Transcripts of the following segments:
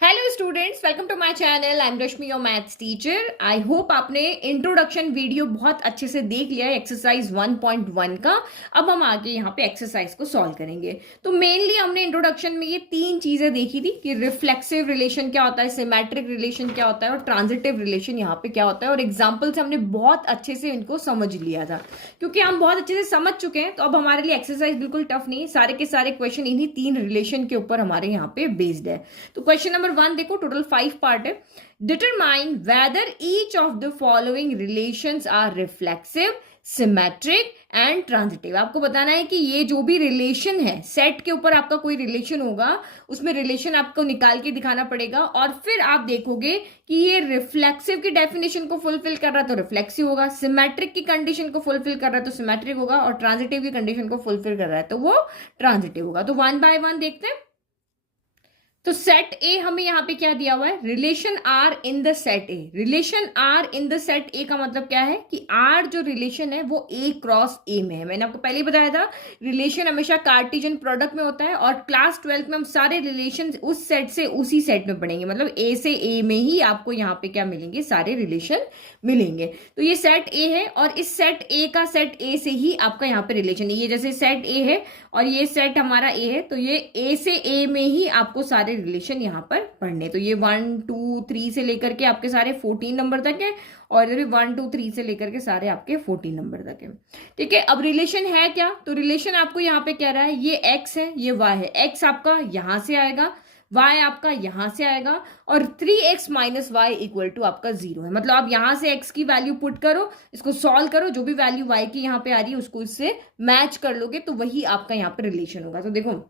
Hello students, welcome to my channel. I am Rashmi, your maths teacher. I hope आपने introduction video बहुत अच्छे से देख लिया है एक्सरसाइज 1.1 का। अब हम आगे यहाँ पे एक्सरसाइज को सॉल्व करेंगे। तो मेनली हमने इंट्रोडक्शन में ये तीन चीजें देखी थी कि रिफ्लेक्सिव रिलेशन क्या होता है, सिमेट्रिक रिलेशन क्या होता है और ट्रांजिटिव रिलेशन यहाँ पे क्या होता है। और एग्जाम्पल से हमने बहुत अच्छे से इनको समझ लिया था। क्योंकि हम बहुत अच्छे से समझ चुके हैं तो अब हमारे लिए एक्सरसाइज बिल्कुल टफ नहीं है। सारे के सारे क्वेश्चन इन्हीं तीन रिलेशन के ऊपर हमारे यहाँ पे बेस्ड है। तो क्वेश्चन नंबर 1 देखो, टोटल 5 पार्ट है। Determine whether each of the following relations are reflexive, symmetric and transitive. आपको बताना है कि ये जो भी रिलेशन है, सेट के ऊपर आपका कोई रिलेशन होगा, उसमें रिलेशन आपको निकाल के दिखाना पड़ेगा और फिर आप देखोगे कि ये रिफ्लेक्सिव की डेफिनेशन को फुलफिल कर रहा है तो रिफ्लेक्सिव होगा, सिमेट्रिक की कंडीशन को फुलफिल कर रहा है तो सिमेट्रिक होगा और ट्रांजिटिव की कंडीशन को फुलफिल कर रहा है तो वो ट्रांजिटिव होगा। तो वन बाय वन देखते हैं। तो सेट ए हमें यहां पे क्या दिया हुआ है, relation R in the set A. Relation R in the set A का मतलब क्या है कि आर जो रिलेशन है वो ए क्रॉस ए में है। मैंने आपको पहले ही बताया था रिलेशन हमेशा कार्टेशियन प्रोडक्ट में होता है और क्लास 12 में हम सारे रिलेशन उस सेट से उसी सेट में पढ़ेंगे। मतलब ए से ए में ही आपको यहाँ पे क्या मिलेंगे, सारे रिलेशन मिलेंगे। तो ये सेट ए है और इस सेट ए का सेट ए से ही आपका यहाँ पे रिलेशन है। ये जैसे सेट ए है और ये सेट हमारा ए है तो ये ए से ए में ही आपको सारे रिलेशन यहाँ पर पढ़ने। तो ये 1 2 3 से लेकर के आपके सारे 14 नंबर तक है और इधर 1 2 3 से लेकर के सारे आपके 14 नंबर तक है। ठीक है, अब रिलेशन है क्या, तो रिलेशन आपको यहाँ पे कह रहा है ये एक्स है, ये वाई है। एक्स आपका यहां से आएगा, y आपका यहां से आएगा और 3x minus Y equal to आपका 0 है। मतलब आप यहां से x की वैल्यू पुट करो, इसको सॉल्व करो, जो भी वैल्यू y की यहाँ पे आ रही है उसको इससे मैच कर लोगे तो वही आपका यहाँ पे रिलेशन होगा। तो देखो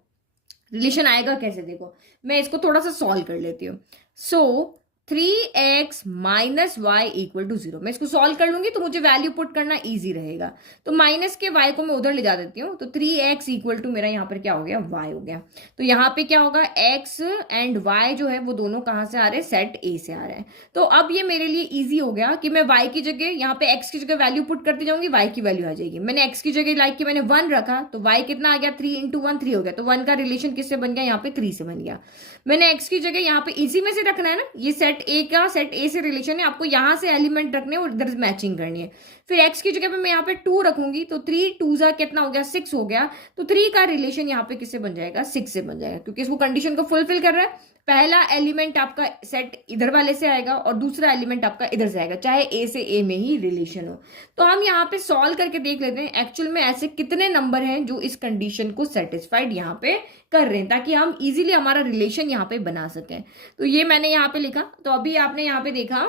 रिलेशन आएगा कैसे, देखो मैं इसको थोड़ा सा सॉल्व कर लेती हूँ। So 3x minus Y equal to 0, मैं इसको सॉल्व कर लूंगी तो मुझे वैल्यू पुट करना इजी रहेगा। तो माइनस के y को मैं उधर ले जा देती हूँ तो 3x इक्वल टू मेरा यहाँ पर क्या हो गया, y हो गया। तो यहाँ पे क्या होगा, x एंड y जो है वो दोनों कहाँ से आ रहे हैं, सेट a से आ रहे हैं। तो अब ये मेरे लिए इजी हो गया कि मैं y की जगह यहाँ पे x की जगह वैल्यू पुट करती जाऊंगी, y की वैल्यू आ जाएगी। मैंने x की जगह लाइक कि मैंने 1 रखा तो y कितना आ गया, 3 इंटू 1 3 हो गया। तो 1 का रिलेशन किससे बन गया, यहाँ पे 3 से बन गया। मैंने x की जगह यहाँ पे इसी में से रखना है ना, ये सेट a का सेट a से रिलेशन है, आपको यहां से एलिमेंट रखने और इधर मैचिंग करनी है। फिर x की जगह पे मैं यहाँ पे 2 रखूंगी तो 3 2 जा कितना हो गया, 6 हो गया। तो 3 का रिलेशन यहाँ पे किससे बन जाएगा, 6 से बन जाएगा क्योंकि इसको कंडीशन को फुलफिल कर रहा है। पहला एलिमेंट आपका सेट इधर वाले से आएगा और दूसरा एलिमेंट आपका इधर से आएगा, चाहे ए से ए में ही रिलेशन हो। तो हम यहाँ पे सॉल्व करके देख लेते हैं एक्चुअल में ऐसे कितने नंबर हैं जो इस कंडीशन को सेटिस्फाइड यहाँ पे कर रहे हैं, ताकि हम इजीली हमारा रिलेशन यहाँ पे बना सकें। तो ये मैंने यहाँ पे लिखा। तो अभी आपने यहाँ पे देखा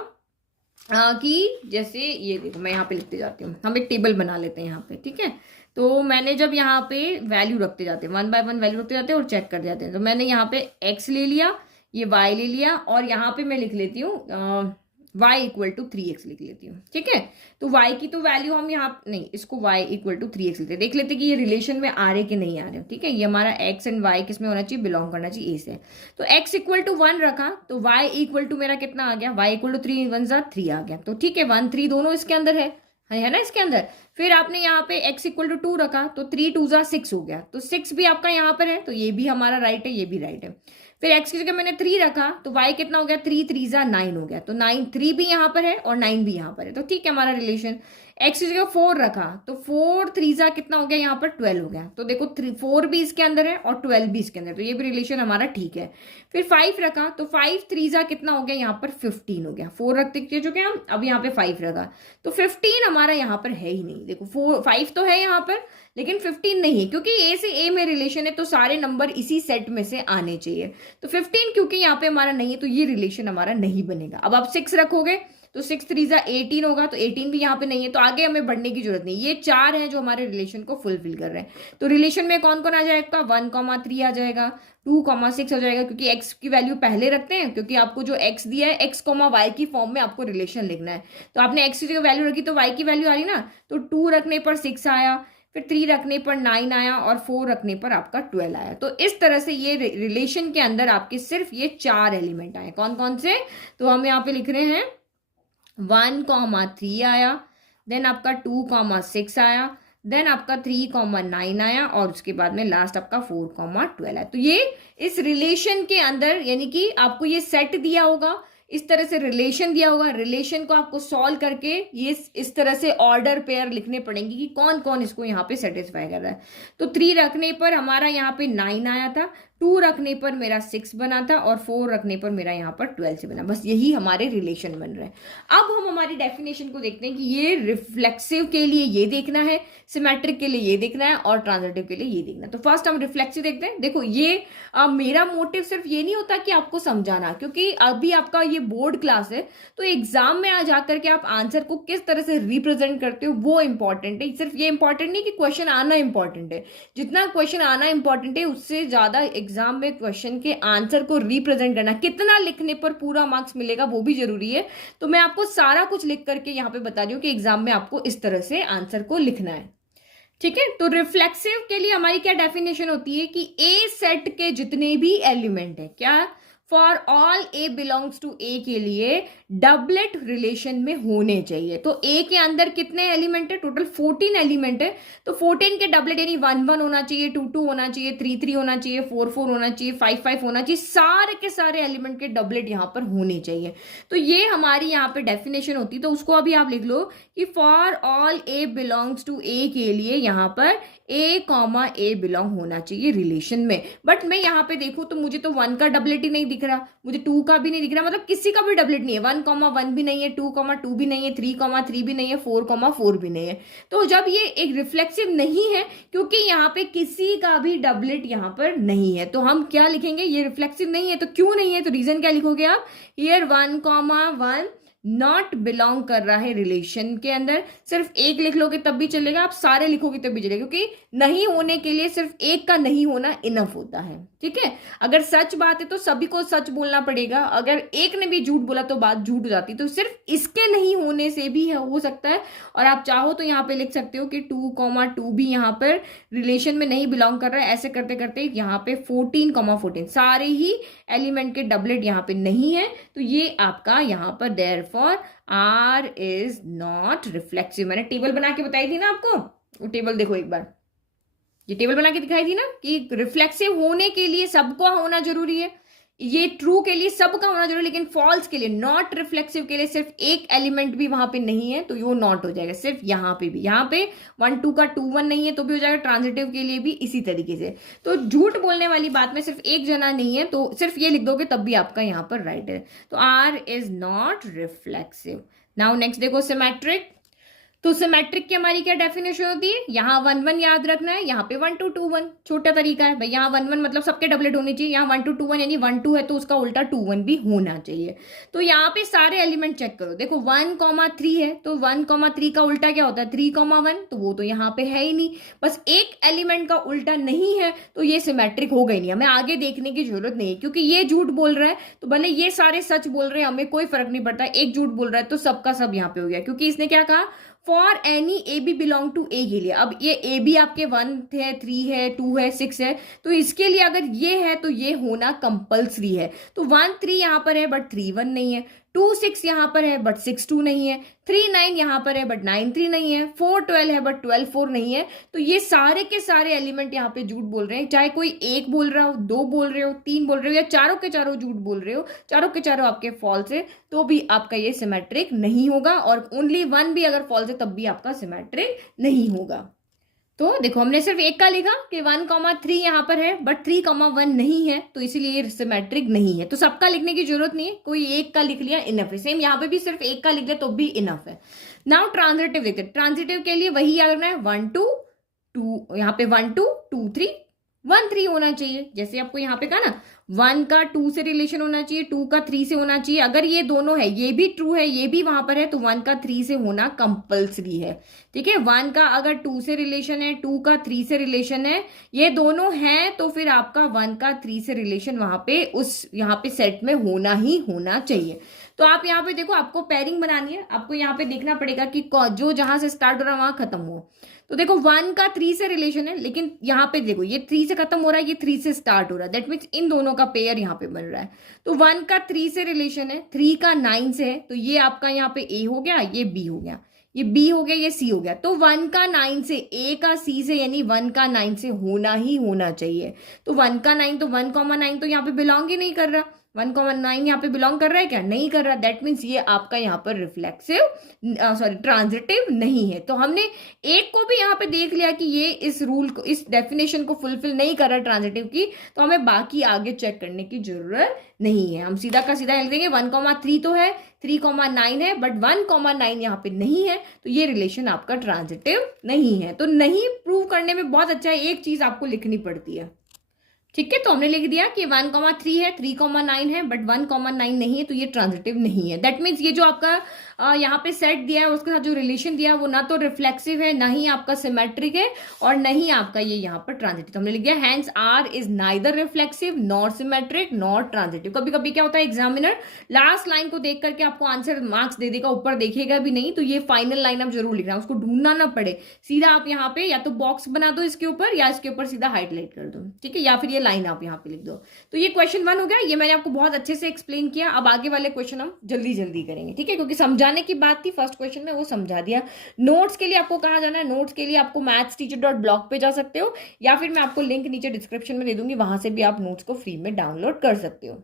कि जैसे ये देखो, मैं यहाँ पे लिखते जाती हूँ, हम एक टेबल बना लेते हैं यहाँ पे। ठीक है, तो मैंने जब यहाँ पे वैल्यू रखते जाते हैं, 1 बाय 1 वैल्यू रखते जाते हैं और चेक कर जाते हैं। तो मैंने यहाँ पे x ले लिया, ये y ले लिया और यहाँ पे मैं लिख लेती हूँ y इक्वल टू 3x लिख लेती हूँ। ठीक है, तो y की तो वैल्यू हम यहाँ नहीं, इसको y इक्वल टू 3x लेते हैं। देख लेते कि ये रिलेशन में आ रहे कि नहीं आ रहे। ठीक है, ये हमारा x एंड y किस में होना चाहिए, बिलोंग करना चाहिए a से। तो x इक्वल टू 1 रखा तो y इक्वल टू मेरा कितना आ गया, y इक्वल टू 3 1 जा 3 आ गया। तो ठीक है, 1 3 दोनों इसके अंदर है ना इसके अंदर। फिर आपने यहाँ पे x इक्वल टू 2 रखा तो 3 2 जा 6 हो गया। तो 6 भी आपका यहाँ पर है तो ये भी हमारा राइट है, ये भी राइट है। फिर x की जगह मैंने 3 रखा तो y कितना हो गया, 3 3 जा 9 हो गया। तो 9 3 भी यहाँ पर है और 9 भी यहाँ पर है। तो ठीक है, हमारा रिलेशन। x की जगह 4 रखा तो 4 3 जा कितना हो गया, यहाँ पर 12 हो गया। तो देखो 4 भी इसके अंदर है और 12 भी इसके अंदर, तो ये भी रिलेशन हमारा ठीक है। फिर 5 रखा तो 5 3 जा कितना हो गया, यहाँ पर 15 हो गया। 4 रखते चुके हम, अब यहाँ पे 5 रखा तो 15 हमारा यहाँ पर है ही नहीं। देखो 5 तो है यहाँ पर लेकिन 15 नहीं है, क्योंकि ए से ए में रिलेशन है तो सारे नंबर इसी सेट में से आने चाहिए। तो 15 क्योंकि यहाँ पे हमारा नहीं है तो ये रिलेशन हमारा नहीं बनेगा। अब आप 6 रखोगे तो 6 3 जा 18 होगा, तो 18 भी यहाँ पे नहीं है, तो आगे हमें बढ़ने की जरूरत नहीं। ये 4 हैं जो हमारे रिलेशन को फुलफिल कर रहे हैं। तो रिलेशन में कौन कौन आ जाएगा, 1 3 आ जाएगा, 2 6 हो जाएगा, क्योंकि x की वैल्यू पहले रखते हैं, क्योंकि आपको जो x दिया है x y की फॉर्म में आपको रिलेशन लिखना है। तो आपने x की जगह वैल्यू रखी तो y की वैल्यू आ रही ना, तो 2 रखने पर 6 आया, फिर 3 रखने पर 9 आया और 4 रखने पर आपका 12 आया। तो इस तरह से ये रिलेशन के अंदर आपके सिर्फ ये 4 एलिमेंट आए। कौन कौन से, तो हम यहाँ पे लिख रहे हैं 1 3 आया, देन आपका 2 6 आया, देन आपका 3,9 आया और उसके बाद में लास्ट आपका 4,12 है। तो ये इस रिलेशन के अंदर, यानी कि आपको ये सेट दिया होगा, इस तरह से रिलेशन दिया होगा, रिलेशन को आपको सॉल्व करके ये इस तरह से ऑर्डर पेयर लिखने पड़ेंगे कि कौन कौन इसको यहाँ पे सेटिस्फाई कर रहा है। तो 3 रखने पर हमारा यहाँ पे 9 आया था, 2 रखने पर मेरा 6 बना था और 4 रखने पर मेरा यहाँ पर 12 से बना। बस यही हमारे रिलेशन बन रहे हैं। अब हम हमारी डेफिनेशन को देखते हैं कि ये रिफ्लेक्सिव के लिए ये देखना है, सिमेट्रिक के लिए ये देखना है और ट्रांजिटिव के लिए ये देखना है। तो फर्स्ट हम रिफ्लेक्सिव देखते हैं। देखो ये मेरा मोटिव सिर्फ ये नहीं होता कि आपको समझाना, क्योंकि अभी आपका ये बोर्ड क्लास है, तो एग्जाम में आ जाकर के आप आंसर को किस तरह से रिप्रेजेंट करते हो वो इंपॉर्टेंट है। सिर्फ ये इंपॉर्टेंट नहीं कि क्वेश्चन आना इंपॉर्टेंट है, जितना क्वेश्चन आना इंपॉर्टेंट है उससे ज्यादा एग्जाम में क्वेश्चन के आंसर को रिप्रेजेंट करना, कितना लिखने पर पूरा मार्क्स मिलेगा वो भी जरूरी है। तो मैं आपको सारा कुछ लिख करके यहाँ पे बता रही हूँ कि एग्जाम में आपको इस तरह से आंसर को लिखना है। ठीक है, तो रिफ्लेक्सिव के लिए हमारी क्या डेफिनेशन होती है कि ए सेट के जितने भी एलिमेंट है, क्या for all a belongs to a के लिए डबलेट रिलेशन में होने चाहिए। तो ए के अंदर कितने एलिमेंट है, टोटल 14 एलिमेंट है, तो 14 के डबलेट यानी 1 1 होना चाहिए, 2 2 होना चाहिए, 3 3 होना चाहिए, 4 4 होना चाहिए, 5 5 होना चाहिए, सारे के सारे एलिमेंट के डबलेट यहां पर होने चाहिए। तो ये हमारी यहाँ पे डेफिनेशन होती है। तो उसको अभी आप लिख लो कि for all a belongs to a के लिए यहाँ पर ए कॉमा ए बिलोंग होना चाहिए रिलेशन में। बट मैं यहाँ पे देखूं तो मुझे तो 1 का डबलेट ही नहीं दिख रहा, मुझे 2 का भी नहीं दिख रहा, मतलब किसी का भी डबलेट नहीं है। 1,1 भी नहीं है, 2,2 भी नहीं है, 3,3 भी नहीं है, 4,4 भी नहीं है। तो जब ये एक रिफ्लेक्सिव नहीं है, क्योंकि यहाँ पे किसी का भी डबलेट यहाँ पर नहीं है, तो हम क्या लिखेंगे, ये रिफ्लेक्सिव नहीं है। तो क्यों नहीं है, तो रीजन क्या लिखोगे आप, हियर 1,1 नॉट बिलोंग कर रहा है रिलेशन के अंदर। सिर्फ एक लिख लोगे तब भी चलेगा, आप सारे लिखोगे तब भी चलेगा, क्योंकि नहीं होने के लिए सिर्फ एक का नहीं होना इनफ होता है। ठीक है, अगर सच बात है तो सभी को सच बोलना पड़ेगा, अगर एक ने भी झूठ बोला तो बात झूठ हो जाती। तो सिर्फ इसके नहीं होने से भी हो सकता है। और आप चाहो तो यहाँ पे लिख सकते हो कि 2,2 भी यहाँ पर रिलेशन में नहीं बिलोंग कर रहा है। ऐसे करते करते यहाँ पे 14,14 सारे ही एलिमेंट के डबलेट यहाँ पे नहीं है। तो ये आपका यहाँ पर therefore R is not reflexive. मैंने टेबल बना के बताई थी ना आपको, वो टेबल देखो एक बार, ये टेबल बना के दिखाई थी ना कि रिफ्लेक्सिव होने के लिए सबका होना जरूरी है, ये ट्रू के लिए सबका होना जरूरी, लेकिन फॉल्स के लिए, नॉट रिफ्लेक्सिव के लिए सिर्फ एक एलिमेंट भी वहां पे नहीं है तो वो नॉट हो जाएगा। सिर्फ यहाँ पे भी, यहाँ पे 1 2 का 2 1 नहीं है तो भी हो जाएगा। ट्रांजिटिव के लिए भी इसी तरीके से। तो झूठ बोलने वाली बात में सिर्फ एक जना नहीं है, तो सिर्फ ये लिख दोगे तब भी आपका यहाँ पर राइट है। तो R is not reflexive. Now next देखो सिमेट्रिक। तो सिमेट्रिक की हमारी क्या डेफिनेशन होती है, यहाँ 1 1 याद रखना है, यहाँ पे 1 2 2 1 छोटा तरीका है भाई। यहाँ 1 1 मतलब सबके डबलेट होने चाहिए, यहाँ 1 2 2 1 यानी 1 2 है तो उसका उल्टा 2 1 भी होना चाहिए। तो यहाँ पे सारे एलिमेंट चेक करो, देखो 1,3 है तो 1,3 का उल्टा क्या होता है, 3,1, तो वो तो यहाँ पे है ही नहीं। बस एक एलिमेंट का उल्टा नहीं है तो ये सिमेट्रिक हो गई नहीं, हमें आगे देखने की जरूरत नहीं है, क्योंकि ये झूठ बोल रहा है तो भले ये सारे सच बोल रहे हैं, हमें कोई फर्क नहीं पड़ता। एक झूठ बोल रहा है तो सबका सब यहाँ पे हो गया, क्योंकि इसने क्या कहा, for any a b belong to a के लिए। अब ये ए बी आपके 1 है, 3 है, 2 है, 6 है, तो इसके लिए अगर ये है तो ये होना कंपल्सरी है। तो 1 3 यहां पर है बट 3 1 नहीं है, 2 6 यहां पर है बट 6 2 नहीं है, 3 9 यहां पर है बट 9 3 नहीं है, 4 12 है बट 12 4 नहीं है। तो ये सारे के सारे एलिमेंट यहाँ पे झूठ बोल रहे हैं, चाहे कोई एक बोल रहा हो, 2 बोल रहे हो, 3 बोल रहे हो, या चारों के चारों झूठ बोल रहे हो, चारों के चारों आपके फॉल्स है, तो भी आपका ये सिमेट्रिक नहीं होगा। और ओनली 1 भी अगर फॉल्स है तब भी आपका सिमेट्रिक नहीं होगा। तो देखो हमने सिर्फ एक का लिखा कि 1,3 यहां पर है बट 3,1 नहीं है, तो इसीलिए सिमेट्रिक नहीं है। तो सबका लिखने की जरूरत नहीं है, कोई एक का लिख लिया इनफ है। सेम यहाँ पे भी सिर्फ एक का लिख लिया तो भी इनफ है। नाउ ट्रांजिटिव देखते हैं। ट्रांजिटिव के लिए वही याद रखना है, 1 2 2, यहाँ पे 1 2 2 3 1 3 होना चाहिए। जैसे आपको यहाँ पे कहा ना, 1 का 2 से रिलेशन होना चाहिए, 2 का 3 से होना चाहिए। अगर ये दोनों है, ये भी ट्रू है ये भी वहां पर है, तो 1 का 3 से होना कंपल्सरी है। ठीक है, 1 का अगर 2 से रिलेशन है, 2 का 3 से रिलेशन है, ये दोनों हैं, तो फिर आपका 1 का 3 से रिलेशन वहां पे उस यहाँ पे सेट में होना ही होना चाहिए। तो आप यहाँ पे देखो, आपको पेयरिंग बनानी है, आपको यहाँ पे देखना पड़ेगा कि जो जहां से स्टार्ट हो रहा है वहां खत्म हो। तो देखो 1 का 3 से रिलेशन है, लेकिन यहाँ पे देखो ये 3 से खत्म हो रहा है, ये 3 से स्टार्ट हो रहा है, दैट मीन्स इन दोनों का पेयर यहाँ पे बन रहा है। तो 1 का 3 से रिलेशन है, 3 का 9 से है, तो ये आपका यहाँ पे ए हो गया, ये बी हो गया। ये बी हो गया, ये सी हो गया। तो 1 का 9 से, ए का सी से, यानी 1 का 9 से होना ही होना चाहिए। तो 1 का 9, तो 1,9 तो यहाँ पे बिलोंग ही नहीं कर रहा। 1,9 यहाँ पे बिलोंग कर रहा है क्या? नहीं कर रहा। दैट मीन्स ये आपका यहाँ पर रिफ्लेक्सिव, सॉरी ट्रांजिटिव नहीं है। तो हमने एक को भी यहाँ पे देख लिया कि ये इस रूल को, इस डेफिनेशन को फुलफिल नहीं कर रहा ट्रांजिटिव की, तो हमें बाकी आगे चेक करने की जरूरत नहीं है। हम सीधा का सीधा लिख देंगे 1,3 तो है, 3,9 है, बट 1,9 यहाँ पे नहीं है, तो ये रिलेशन आपका ट्रांजिटिव नहीं है। तो नहीं प्रूव करने में बहुत अच्छा है, एक चीज आपको लिखनी पड़ती है। ठीक है, तो हमने लिख दिया कि 1,3 है, 3,9 है, बट 1,9 नहीं है, तो ये ट्रांजिटिव नहीं है। दैट मीन्स ये जो आपका यहाँ पे सेट दिया है, उसके साथ जो रिलेशन दिया है, वो ना तो रिफ्लेक्सिव है, ना ही आपका सिमेट्रिक है, और ना ही आपका ये यहाँ पर ट्रांजिटिव। तो हमने लिख दिया hence R is neither reflexive nor symmetric nor transitive. कभी कभी क्या होता है, एग्जामिनर लास्ट लाइन को देख करके आपको आंसर मार्क्स दे देगा, ऊपर देखेगा भी नहीं, तो ये फाइनल लाइन आप जरूर लिखना, उसको ढूंढना ना पड़े। सीधा आप यहाँ पे या तो बॉक्स बना दो इसके ऊपर, या इसके ऊपर सीधा हाईलाइट कर दो, ठीक है, या फिर ये लाइन आप यहाँ पे लिख दो। तो ये क्वेश्चन 1 हो गया, ये मैंने आपको बहुत अच्छे से एक्सप्लेन किया। अब आगे वाले क्वेश्चन हम जल्दी जल्दी करेंगे, ठीक है, क्योंकि समझाने की बात थी फर्स्ट क्वेश्चन में, वो समझा दिया। नोट्स के लिए आपको कहाँ जाना है? नोट्स के लिए आपको mathsteacher.blog पे जा सकते हो, या फिर मैं आपको लिंक नीचे डिस्क्रिप्शन में दे दूंगी, वहां से भी आप नोट्स को फ्री में डाउनलोड कर सकते हो।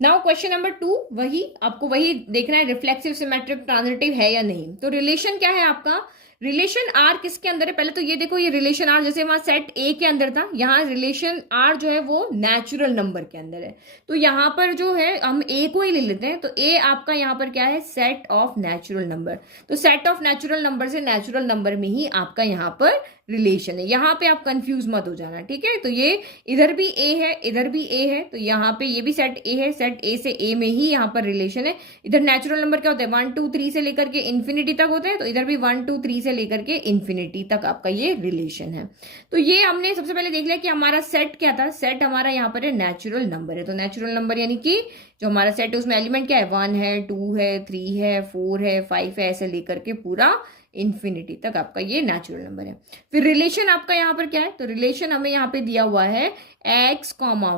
नाउ क्वेश्चन नंबर 2, वही आपको वही देखना है, रिफ्लेक्सिव सिमेट्रिक ट्रांजिटिव है या नहीं। तो रिलेशन क्या है आपका? रिलेशन आर किसके अंदर है? पहले तो ये देखो, ये रिलेशन आर जैसे वहां सेट ए के अंदर था, यहाँ रिलेशन आर जो है वो नेचुरल नंबर के अंदर है। तो यहाँ पर जो है हम ए को ही ले लेते हैं, तो ए आपका यहाँ पर क्या है? Set of natural number. तो सेट ऑफ नेचुरल नंबर से नेचुरल नंबर में ही आपका यहाँ पर रिलेशन है। यहाँ पे आप कंफ्यूज मत हो जाना, ठीक है। तो ये इधर भी ए है, इधर भी ए है, तो यहाँ पे ये भी सेट ए है, सेट ए से ए में ही यहाँ पर रिलेशन है। इधर नेचुरल नंबर क्या होता है? 1 2 3 से लेकर के इन्फिनिटी तक होते हैं, तो इधर भी 1 2 3 से लेकर के इन्फिनिटी तक आपका ये रिलेशन है। तो ये हमने सबसे पहले देख लिया कि हमारा सेट क्या था। सेट हमारा यहाँ पर है नेचुरल नंबर है। तो नेचुरल नंबर यानी कि जो हमारा सेट है उसमें एलिमेंट क्या है? 1 है, 2 है, 3 है, 4 है, 5 है, ऐसे लेकर के पूरा इन्फिनिटी तक आपका ये नेचुरल नंबर है। फिर रिलेशन आपका यहाँ पर क्या है? तो रिलेशन हमें यहाँ पे दिया हुआ है x,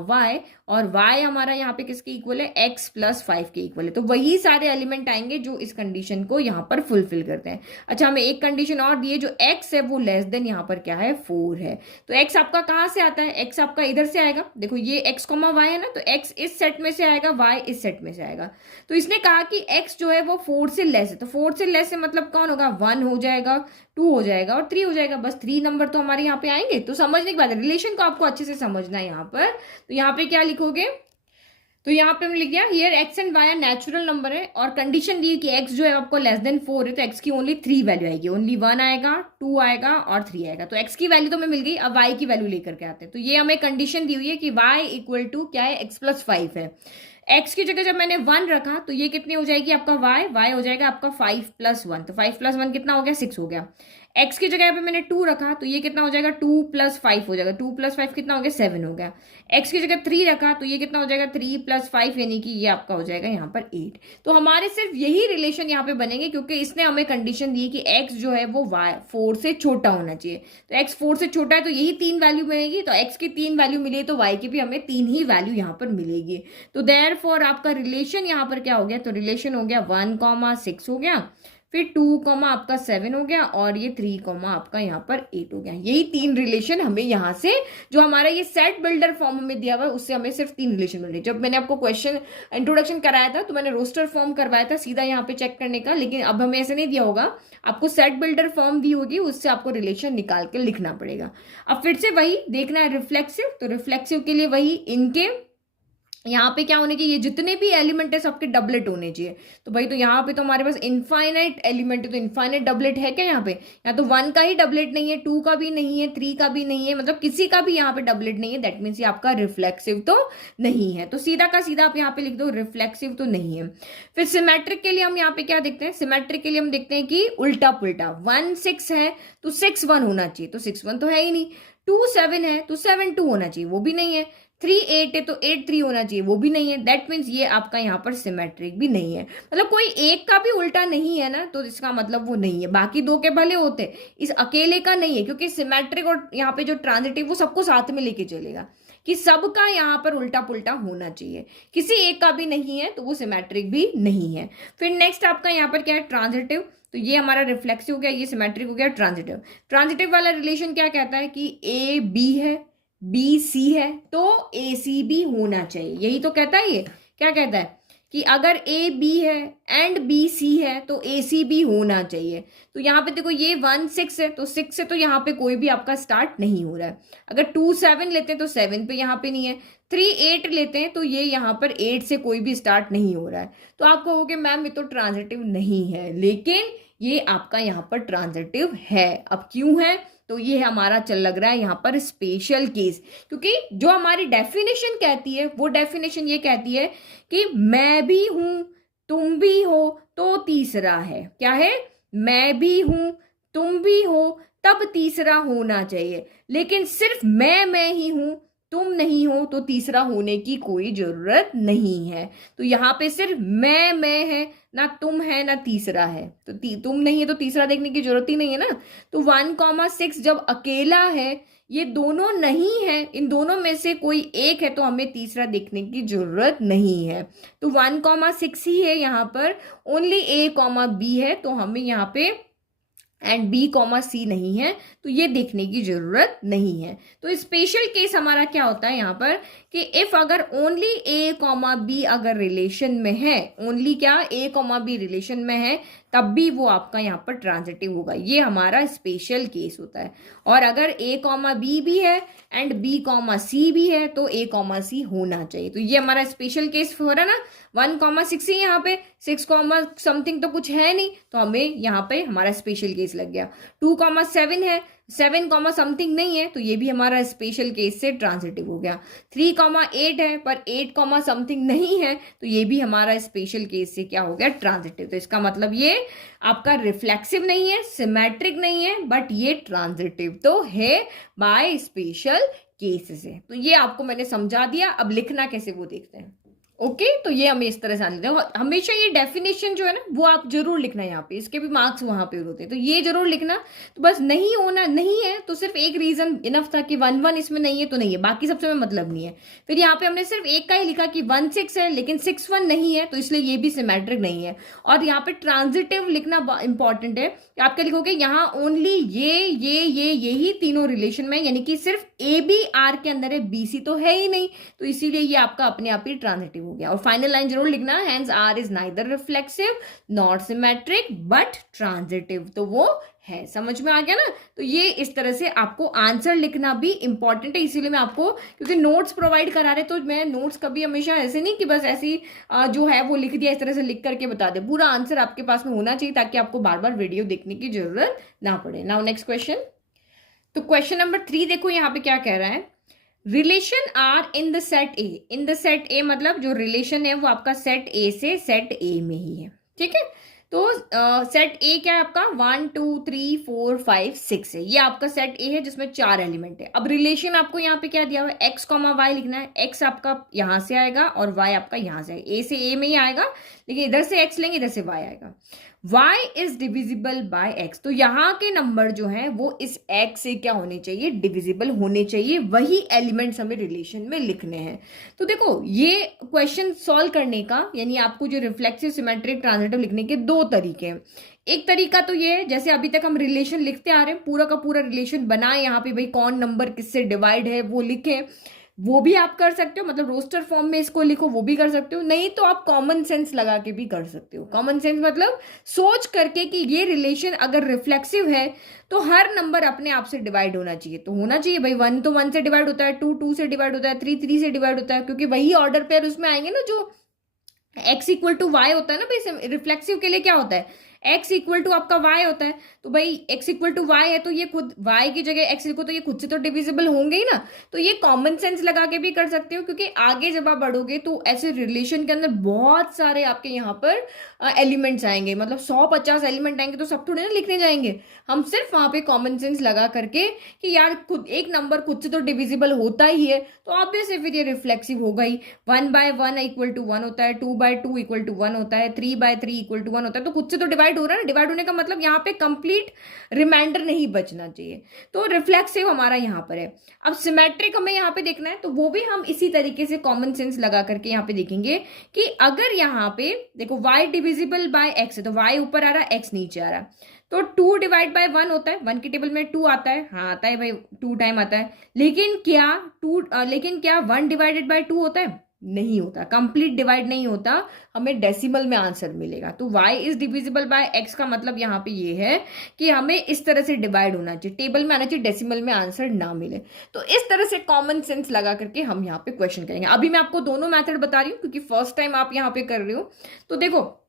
y, और y हमारा यहाँ पे किसके इक्वल है? x + 5 के इक्वल है। तो वही सारे एलिमेंट आएंगे जो इस कंडीशन को यहाँ पर फुलफिल करते हैं। अच्छा, हमें एक कंडीशन और दी है, जो x है वो लेस देन यहाँ पर क्या है? 4 है। तो x आपका कहाँ से आता है? x आपका इधर से आएगा। देखो ये x, y है ना, तो x इस सेट में से आएगा, y इस सेट में से आएगा। तो इसने कहा कि x जो है वो 4 से लेस है। तो 4 से लेस है मतलब कौन होगा? 1 हो जाएगा, 2 हो जाएगा और 3 हो जाएगा। बस 3 नंबर तो हमारे यहाँ पे आएंगे। तो समझने की बात है, रिलेशन को आपको अच्छे से समझना है यहाँ पर। तो यहाँ पे क्या लिखोगे? तो यहाँ पे हमने लिख दिया here x and y natural number है, और कंडीशन दी है कि x जो है आपको लेस देन 4 है, तो x की ओनली 3 वैल्यू आएगी। ओनली 1 आएगा, 2 आएगा और 3 आएगा। तो x की वैल्यू तो हमें मिल गई। अब y की वैल्यू लेकर के आते हैं। तो ये हमें कंडीशन दी हुई है कि y इक्वल टू क्या है? x + 5 है। x की जगह जब मैंने 1 रखा, तो ये कितनी हो जाएगी आपका y हो जाएगा आपका 5 + 1। तो 5 + 1 कितना हो गया? 6 हो गया। x की जगह पे मैंने 2 रखा, तो ये कितना हो जाएगा? 2 + 5 हो जाएगा। 2 + 5 कितना हो गया? 7 हो गया। x की जगह 3 रखा, तो ये कितना हो जाएगा? 3 + 5 यानी कि ये आपका हो जाएगा यहाँ पर 8। तो हमारे सिर्फ यही रिलेशन यहाँ पे बनेंगे, क्योंकि इसने हमें कंडीशन दी है कि x जो है वो 4 से छोटा होना चाहिए। तो x 4 से छोटा है, तो यही 3 वैल्यू मिलेगी। तो x की 3 वैल्यू मिली, तो y की भी हमें 3 ही वैल्यू यहाँ पर मिलेगी। तो देयरफॉर आपका रिलेशन यहाँ पर क्या हो गया? तो रिलेशन हो गया 1, 6 हो गया, फिर 2, आपका 7 हो गया, और ये 3, आपका यहाँ पर 8 हो गया। यही 3 रिलेशन हमें यहाँ से, जो हमारा ये सेट बिल्डर फॉर्म में दिया हुआ है, उससे हमें सिर्फ 3 रिलेशन मिल रहे। जब मैंने आपको क्वेश्चन इंट्रोडक्शन कराया था, तो मैंने रोस्टर फॉर्म करवाया था सीधा यहाँ पे चेक करने का, लेकिन अब हमें ऐसे नहीं दिया होगा। आपको सेट बिल्डर फॉर्म दी होगी, उससे आपको रिलेशन निकाल के लिखना पड़ेगा। अब फिर से वही देखना है रिफ्लेक्सिव। तो रिफ्लेक्सिव के लिए वही, इनके यहाँ पे क्या होने चाहिए? ये जितने भी एलिमेंट है सबके डबलेट होने चाहिए। तो भाई, तो यहाँ पे तो हमारे पास इनफाइनाइट एलिमेंट है, तो इनफाइनाइट डबलेट है क्या यहाँ पे? यहाँ तो 1 का ही डबलेट नहीं है, 2 का भी नहीं है, 3 का भी नहीं है, मतलब किसी का भी यहाँ पे डबलेट नहीं है। दैट मीन्स ये आपका रिफ्लेक्सिव तो नहीं है। तो सीधा का सीधा आप यहाँ पे लिख दो, रिफ्लेक्सिव तो नहीं है। फिर सिमेट्रिक के लिए हम यहाँ पे क्या देखते हैं? सिमेट्रिक के लिए हम देखते हैं कि उल्टा पुल्टा। 1 6 है, तो 6 1 होना चाहिए, तो 6 1 तो है ही नहीं। 2 7 है, तो 7 2 होना चाहिए, वो भी नहीं है। 3 8 है, तो 8 3 होना चाहिए, वो भी नहीं है। दैट मीन्स ये आपका यहाँ पर सिमेट्रिक भी नहीं है। मतलब कोई एक का भी उल्टा नहीं है ना, तो इसका मतलब वो नहीं है। बाकी 2 के भले होते, इस अकेले का नहीं है, क्योंकि सिमेट्रिक और यहाँ पे जो ट्रांजिटिव वो सबको साथ में लेके चलेगा। कि सबका यहाँ पर उल्टा पुल्टा होना चाहिए, किसी एक का भी नहीं है तो वो सिमेट्रिक भी नहीं है। फिर नेक्स्ट आपका यहाँ पर क्या है, ट्रांजिटिव। तो ये हमारा रिफ्लेक्सिव हो गया, ये सिमेट्रिक हो गया। ट्रांजिटिव, ट्रांजिटिव वाला रिलेशन क्या कहता है कि ए बी है, बी सी है, तो ए सी भी होना चाहिए। यही तो कहता है, ये क्या कहता है कि अगर ए बी है एंड बी सी है तो ए सी भी होना चाहिए। तो यहाँ पे देखो ये 1 6 है, तो 6 से तो यहाँ पे कोई भी आपका स्टार्ट नहीं हो रहा है। अगर 2 7 लेते हैं तो 7 पे यहाँ पे नहीं है। 3 8 लेते हैं तो ये यहाँ पर 8 से कोई भी स्टार्ट नहीं हो रहा है। तो आप कहोगे मैम ये तो ट्रांजिटिव नहीं है, लेकिन ये आपका यहाँ पर ट्रांजिटिव है। अब क्यों है, तो ये हमारा चल लग रहा है यहाँ पर स्पेशल केस, क्योंकि जो हमारी डेफिनेशन कहती है वो डेफिनेशन ये कहती है कि मैं भी हूं तुम भी हो तो तीसरा है। क्या है, मैं भी हूं तुम भी हो तब तीसरा होना चाहिए, लेकिन सिर्फ मैं ही हूं तुम नहीं हो तो तीसरा होने की कोई जरूरत नहीं है। तो यहाँ पे सिर्फ मैं है, ना तुम है ना तीसरा है। तो तुम नहीं है तो तीसरा देखने की जरूरत ही नहीं है ना। तो 1,6 जब अकेला है, ये दोनों नहीं है, इन दोनों में से कोई एक है, तो हमें तीसरा देखने की जरूरत नहीं है। तो 1,6 ही है यहाँ पर, ओनली ए कॉमा बी है, तो हमें यहाँ पे एंड बी कॉमा सी नहीं है, तो ये देखने की जरूरत नहीं है। तो स्पेशल केस हमारा क्या होता है यहाँ पर कि इफ अगर ओनली ए कॉमा बी अगर रिलेशन में है, ओनली क्या ए कॉमा बी रिलेशन में है, तब भी वो आपका यहाँ पर ट्रांजिटिव होगा। ये हमारा स्पेशल केस होता है। और अगर ए कॉमा बी भी है एंड बी कॉमा सी भी है तो ए कॉमा सी होना चाहिए। तो ये हमारा स्पेशल केस हो रहा है ना। 1,6 ही यहाँ पे, 6 कॉमा समथिंग तो कुछ है नहीं, तो हमें यहाँ पे हमारा स्पेशल केस लग गया। 2,7 है, 7 कॉमा समथिंग नहीं है, तो ये भी हमारा स्पेशल केस से ट्रांजिटिव हो गया। 3,8 है पर 8 कॉमा समथिंग नहीं है, तो ये भी हमारा स्पेशल केस से क्या हो गया, ट्रांजिटिव। तो इसका मतलब ये आपका रिफ्लेक्सिव नहीं है, सिमेट्रिक नहीं है, बट ये ट्रांजिटिव तो है बाय स्पेशल केसेस है। तो ये आपको मैंने समझा दिया। अब लिखना कैसे वो देखते हैं। ओके तो ये हमें इस तरह से आने दें। हमेशा ये डेफिनेशन जो है ना वो आप जरूर लिखना यहाँ पे, इसके भी मार्क्स वहां पे होते हैं, तो ये जरूर लिखना। तो बस नहीं होना नहीं है तो सिर्फ एक रीजन इनफ था कि 1 1 इसमें नहीं है तो नहीं है, बाकी सबसे में मतलब नहीं है। फिर यहाँ पे हमने सिर्फ एक का ही लिखा कि 1 6 है लेकिन 6 1 नहीं है, तो इसलिए ये भी सिमेट्रिक नहीं है। और यहाँ पे ट्रांजिटिव लिखना इंपॉर्टेंट है कि आप क्या लिखोगे, यहाँ ओनली ये यही तीनों रिलेशन में, यानी कि सिर्फ ए बी आर के अंदर है, बी सी तो है ही नहीं, तो इसीलिए ये आपका अपने आप ही ट्रांजिटिव हो गया। और फाइनल लाइन जरूर लिखना, hence R is neither reflexive not symmetric but transitive. तो वो है, समझ में आ गया ना। तो ये इस तरह से आपको आंसर लिखना भी इंपॉर्टेंट है, इसीलिए मैं आपको, क्योंकि नोट्स प्रोवाइड करा रहे तो मैं नोट्स कभी हमेशा ऐसे नहीं कि बस ऐसी जो है वो लिख दिया, इस तरह से लिख करके बता दे। पूरा आंसर आपके पास में होना चाहिए ताकि आपको बार बार वीडियो देखने की जरूरत ना पड़े। Now next question. तो क्वेश्चन नंबर 3 देखो यहाँ पे क्या कह रहा है, relation R in the set A. In the set A मतलब जो रिलेशन है वो आपका सेट ए से सेट ए में ही है, ठीक है। तो सेट ए क्या है आपका, 1 2 3 4 5 6 है, ये आपका सेट ए है जिसमें 4 एलिमेंट है। अब रिलेशन आपको यहाँ पे क्या दिया हुआ है, एक्स कॉमा वाई लिखना है। एक्स आपका यहाँ से आएगा और वाई आपका यहाँ से आएगा, ए से ए में ही आएगा, लेकिन इधर से एक्स लेंगे इधर से वाई आएगा। y is divisible by x, तो यहाँ के नंबर जो हैं वो इस x से क्या होने चाहिए, डिविजिबल होने चाहिए, वही एलिमेंट्स हमें रिलेशन में लिखने हैं। तो देखो ये क्वेश्चन सॉल्व करने का, यानी आपको जो रिफ्लेक्सिव सिमेट्रिक ट्रांजिटिव लिखने के 2 तरीके हैं। एक तरीका तो ये है, जैसे अभी तक हम रिलेशन लिखते आ रहे हैं, पूरा का पूरा रिलेशन बनाए, यहाँ पे भाई कौन नंबर किससे डिवाइड है वो लिखे, वो भी आप कर सकते हो, मतलब रोस्टर फॉर्म में इसको लिखो, वो भी कर सकते हो। नहीं तो आप कॉमन सेंस लगा के भी कर सकते हो। कॉमन सेंस मतलब सोच करके कि ये रिलेशन अगर रिफ्लेक्सिव है तो हर नंबर अपने आप से डिवाइड होना चाहिए, तो होना चाहिए भाई 1 तो 1 से डिवाइड होता है, 2 2 से डिवाइड होता है, 3 3 से डिवाइड होता है, क्योंकि वही ऑर्डर पेयर उसमें आएंगे ना। जो x इक्वल टू वाई होता है ना भाई, रिफ्लेक्सिव के लिए क्या होता है, x इक्वल टू आपका y होता है, तो भाई x इक्वल टू y है तो ये खुद y की जगह x लिखो तो ये खुद से तो डिविजिबल होंगे ही ना। तो ये कॉमन सेंस लगा के भी कर सकते हो, क्योंकि आगे जब आप बढ़ोगे तो ऐसे रिलेशन के अंदर बहुत सारे आपके यहाँ पर एलिमेंट्स आएंगे, मतलब 150 एलिमेंट आएंगे, तो सब थोड़े ना लिखने जाएंगे। हम सिर्फ वहां पे कॉमन सेंस लगा करके कि यार खुद एक नंबर खुद से तो डिविजिबल होता ही है, तो ऑब्वियसली फिर ये रिफ्लेक्सिव होगा ही। 1/1 इक्वल टू 1 होता है, 2/2 इक्वल टू 1 होता है, 3/3 इक्वल टू 1 होता है, तो खुद से तो डिवाइड हो रहा है ना। डिवाइड होने का मतलब यहाँ पे कंप्लीट कंप्लीट रिमाइंडर नहीं बचना चाहिए। तो रिफ्लेक्सिव हमारा यहाँ पर है। अब सिमेट्रिक हमें यहाँ पे देखना है, तो वो भी हम इसी तरीके से कॉमन सेंस लगा करके यहाँ पे देखेंगे कि अगर यहाँ पे देखो y डिविजिबल बाय x है, तो y ऊपर आ रहा है, x नीचे आ रहा है, तो 2 डिवाइड बाय 1 होता है। 1 की टेबल में 2 आता है, हाँ आता है भाई, 2 टाइम आता है। लेकिन क्या 1 डिवाइडेड बाय 2 होता है? नहीं होता, कंप्लीट डिवाइड नहीं होता, हमें डेसिमल में आंसर मिलेगा। तो y is divisible by x का मतलब यहाँ पे ये है कि हमें इस तरह से डिवाइड होना चाहिए, टेबल में आना चाहिए, डेसिमल में आंसर ना मिले। तो इस तरह से कॉमन सेंस लगा करके हम यहाँ पे क्वेश्चन करेंगे। अभी मैं आपको दोनों मेथड बता रही हूँ क्योंकि फर्स्ट टाइम आप यहाँ पे कर रहे हो। तो देखो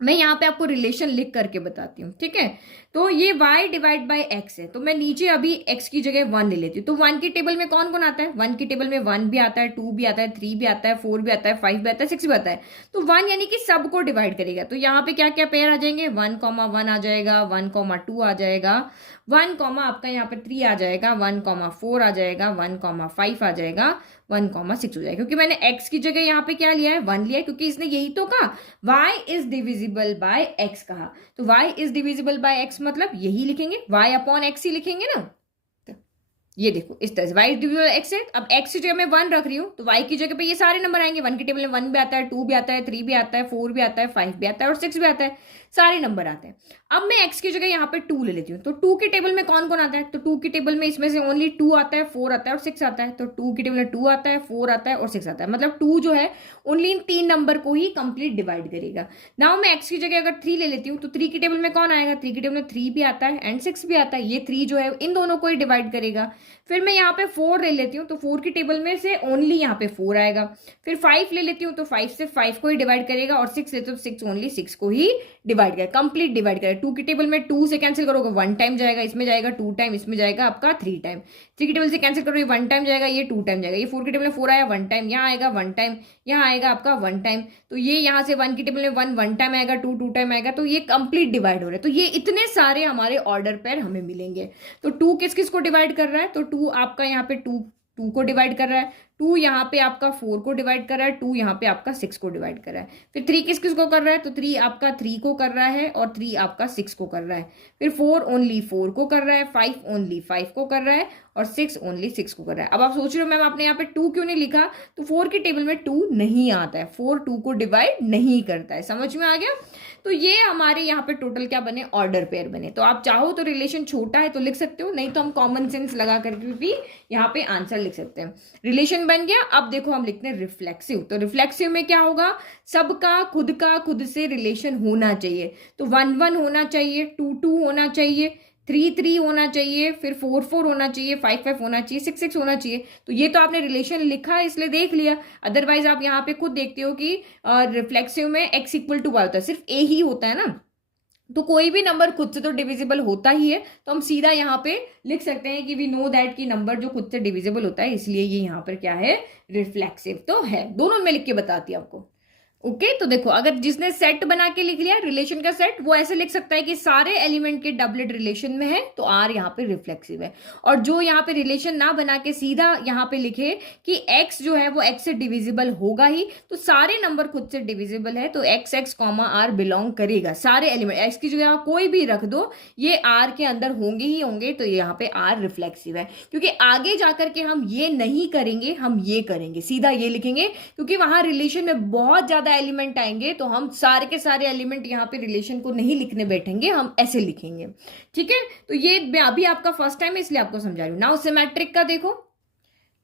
मैं यहाँ पे आपको रिलेशन लिख करके बताती हूँ, ठीक है। तो ये y डिवाइड बाय x है, तो मैं नीचे अभी x की जगह 1 ले लेती हूँ। तो 1 की टेबल में कौन कौन आता है? 1 की टेबल में 1 भी आता है, 2 भी आता है, 3 भी आता है, 4 भी आता है, 5 भी आता है, 6 भी आता है। तो 1 यानी कि सबको डिवाइड करेगा। तो यहाँ पे क्या क्या पेयर आ जाएंगे? 1, 1 आ जाएगा, 1, 2 आ जाएगा, 1, आपका यहाँ पे 3 आ जाएगा, 1, 4 आ जाएगा, 1, 5 आ जाएगा, 1, 6 हो जाएगा। क्योंकि मैंने x की जगह यहाँ पे क्या लिया है? 1 लिया है, क्योंकि इसने यही तो कहा y is divisible by x कहा। तो y is divisible by x मतलब यही लिखेंगे, y अपॉन x ही लिखेंगे ना। तो ये देखो इस तरह से y डिविजिबल x है। अब x की जगह मैं 1 रख रही हूँ, तो y की जगह पे ये सारे नंबर आएंगे। 1 की टेबल में 1 भी आता है, 2 भी आता है, 3 भी आता है, 4 भी आता है, 5 भी आता है और 6 भी आता है, सारे नंबर आते हैं। अब मैं x की जगह यहाँ पे 2 ले लेती हूँ। तो 2 की टेबल में कौन कौन आता है? तो 2 की टेबल में इसमें से ओनली 2 आता है, 4 आता है और 6 आता है। तो 2 की टेबल में 2 आता है, 4 आता है और 6 आता है, मतलब 2 जो है ओनली इन 3 नंबर को ही कंप्लीट डिवाइड करेगा। नाउ मैं x की जगह अगर 3 ले लेती हूँ, तो 3 की टेबल में कौन आएगा? 3 की टेबल में 3 भी आता है एंड 6 भी आता है। ये 3 जो है इन दोनों को ही डिवाइड करेगा। फिर मैं यहाँ पे 4 ले लेती हूँ, तो 4 की टेबल में से ओनली यहाँ पे 4 आएगा। फिर 5 ले लेती हूँ, तो 5 सिर्फ 5 को ही डिवाइड करेगा और 6 लेते हो तो 6 ओनली 6 को ही डिवाइड करेगा, कंप्लीट डिवाइड करेगा। 2 की टेबल में 2 से कैंसिल करोगे 1 टाइम जाएगा, इसमें जाएगा 2 टाइम, इसमें जाएगा आपका 3 टाइम। 3 की टेबल से कैंसिल करोगे 1 टाइम जाएगा, ये 2 टाइम जाएगा। ये 4 की टेबल में 4 आया 1 टाइम, यहाँ आएगा 1 टाइम, यहाँ आएगा आपका 1 टाइम। तो ये यहाँ से 1 की टेबल में 1 टाइम आएगा, 2 टाइम आएगा। तो ये कंप्लीट डिवाइड हो रहा है। तो ये इतने सारे हमारे ऑर्डर पेयर हमें मिलेंगे। तो 2 किस किस को डिवाइड कर रहा है? तो 2 आपका यहाँ पे 2 को डिवाइड कर रहा है, 2 यहाँ पे आपका 4 को डिवाइड कर रहा है, 2 यहाँ पे आपका 6 को डिवाइड कर रहा है। फिर 3 किस किस को कर रहा है? तो 3 आपका 3 को कर रहा है और 3 आपका 6 को कर रहा है। फिर 4 ओनली 4 को कर रहा है, 5 ओनली 5 को कर रहा है और 6 ओनली 6 को कर रहा है। अब आप सोच रहे हो मैम आपने यहाँ पे 2 क्यों नहीं लिखा? तो 4 की टेबल में 2 नहीं आता है, 4 2 को डिवाइड नहीं करता है। समझ में आ गया? तो ये हमारे यहाँ पे टोटल क्या बने? ऑर्डर पेयर बने। तो आप चाहो तो रिलेशन छोटा है तो लिख सकते हो, नहीं तो हम कॉमन सेंस लगा करके भी यहाँ पे आंसर लिख सकते हैं। रिलेशन बन गया। अब देखो हम लिखते हैं रिफ्लेक्सिव। तो रिफ्लेक्सिव में क्या होगा? सबका खुद से रिलेशन होना चाहिए। तो 1 1 होना चाहिए, 2 2 होना चाहिए, 3 3 होना चाहिए, फिर 4 4 होना चाहिए, 5 5 होना चाहिए, 6 6 होना चाहिए। तो ये तो आपने रिलेशन लिखा है इसलिए देख लिया। अदरवाइज आप यहाँ पे खुद देखते हो कि रिफ्लेक्सिव में x इक्वल टू y होता है, सिर्फ a ही होता है ना। तो कोई भी नंबर खुद से तो डिविजिबल होता ही है, तो हम सीधा यहाँ पे लिख सकते हैं कि वी नो दैट कि नंबर जो खुद से डिविजिबल होता है, इसलिए ये यहाँ पर क्या है? रिफ्लेक्सिव तो है। दोनों में लिख के बताती हूँ आपको। ओके तो देखो अगर जिसने सेट बना के लिख लिया रिलेशन का सेट, वो ऐसे लिख सकता है कि सारे एलिमेंट के डबलेट रिलेशन में है, तो आर यहाँ पे रिफ्लेक्सिव है। और जो यहाँ पे रिलेशन ना बना के सीधा यहाँ पे लिखे कि एक्स जो है वो एक्स से डिविजिबल होगा ही, तो सारे नंबर खुद से डिविजिबल है, तो X X comma R belong करेगा। सारे एलिमेंट एक्स की जगह कोई भी रख दो, ये आर के अंदर होंगे ही होंगे, तो यहाँ पे आर रिफ्लेक्सिव है। क्योंकि आगे जाकर के हम ये नहीं करेंगे, हम ये करेंगे, सीधा ये लिखेंगे, क्योंकि वहां रिलेशन में बहुत ज्यादा एलिमेंट आएंगे, तो हम सारे के सारे एलिमेंट यहाँ पे रिलेशन को नहीं लिखने बैठेंगे, हम ऐसे लिखेंगे। ठीक है, तो ये अभी आपका फर्स्ट टाइम है इसलिए आपको समझा रही हूं। नाउ सिमेट्रिक का देखो।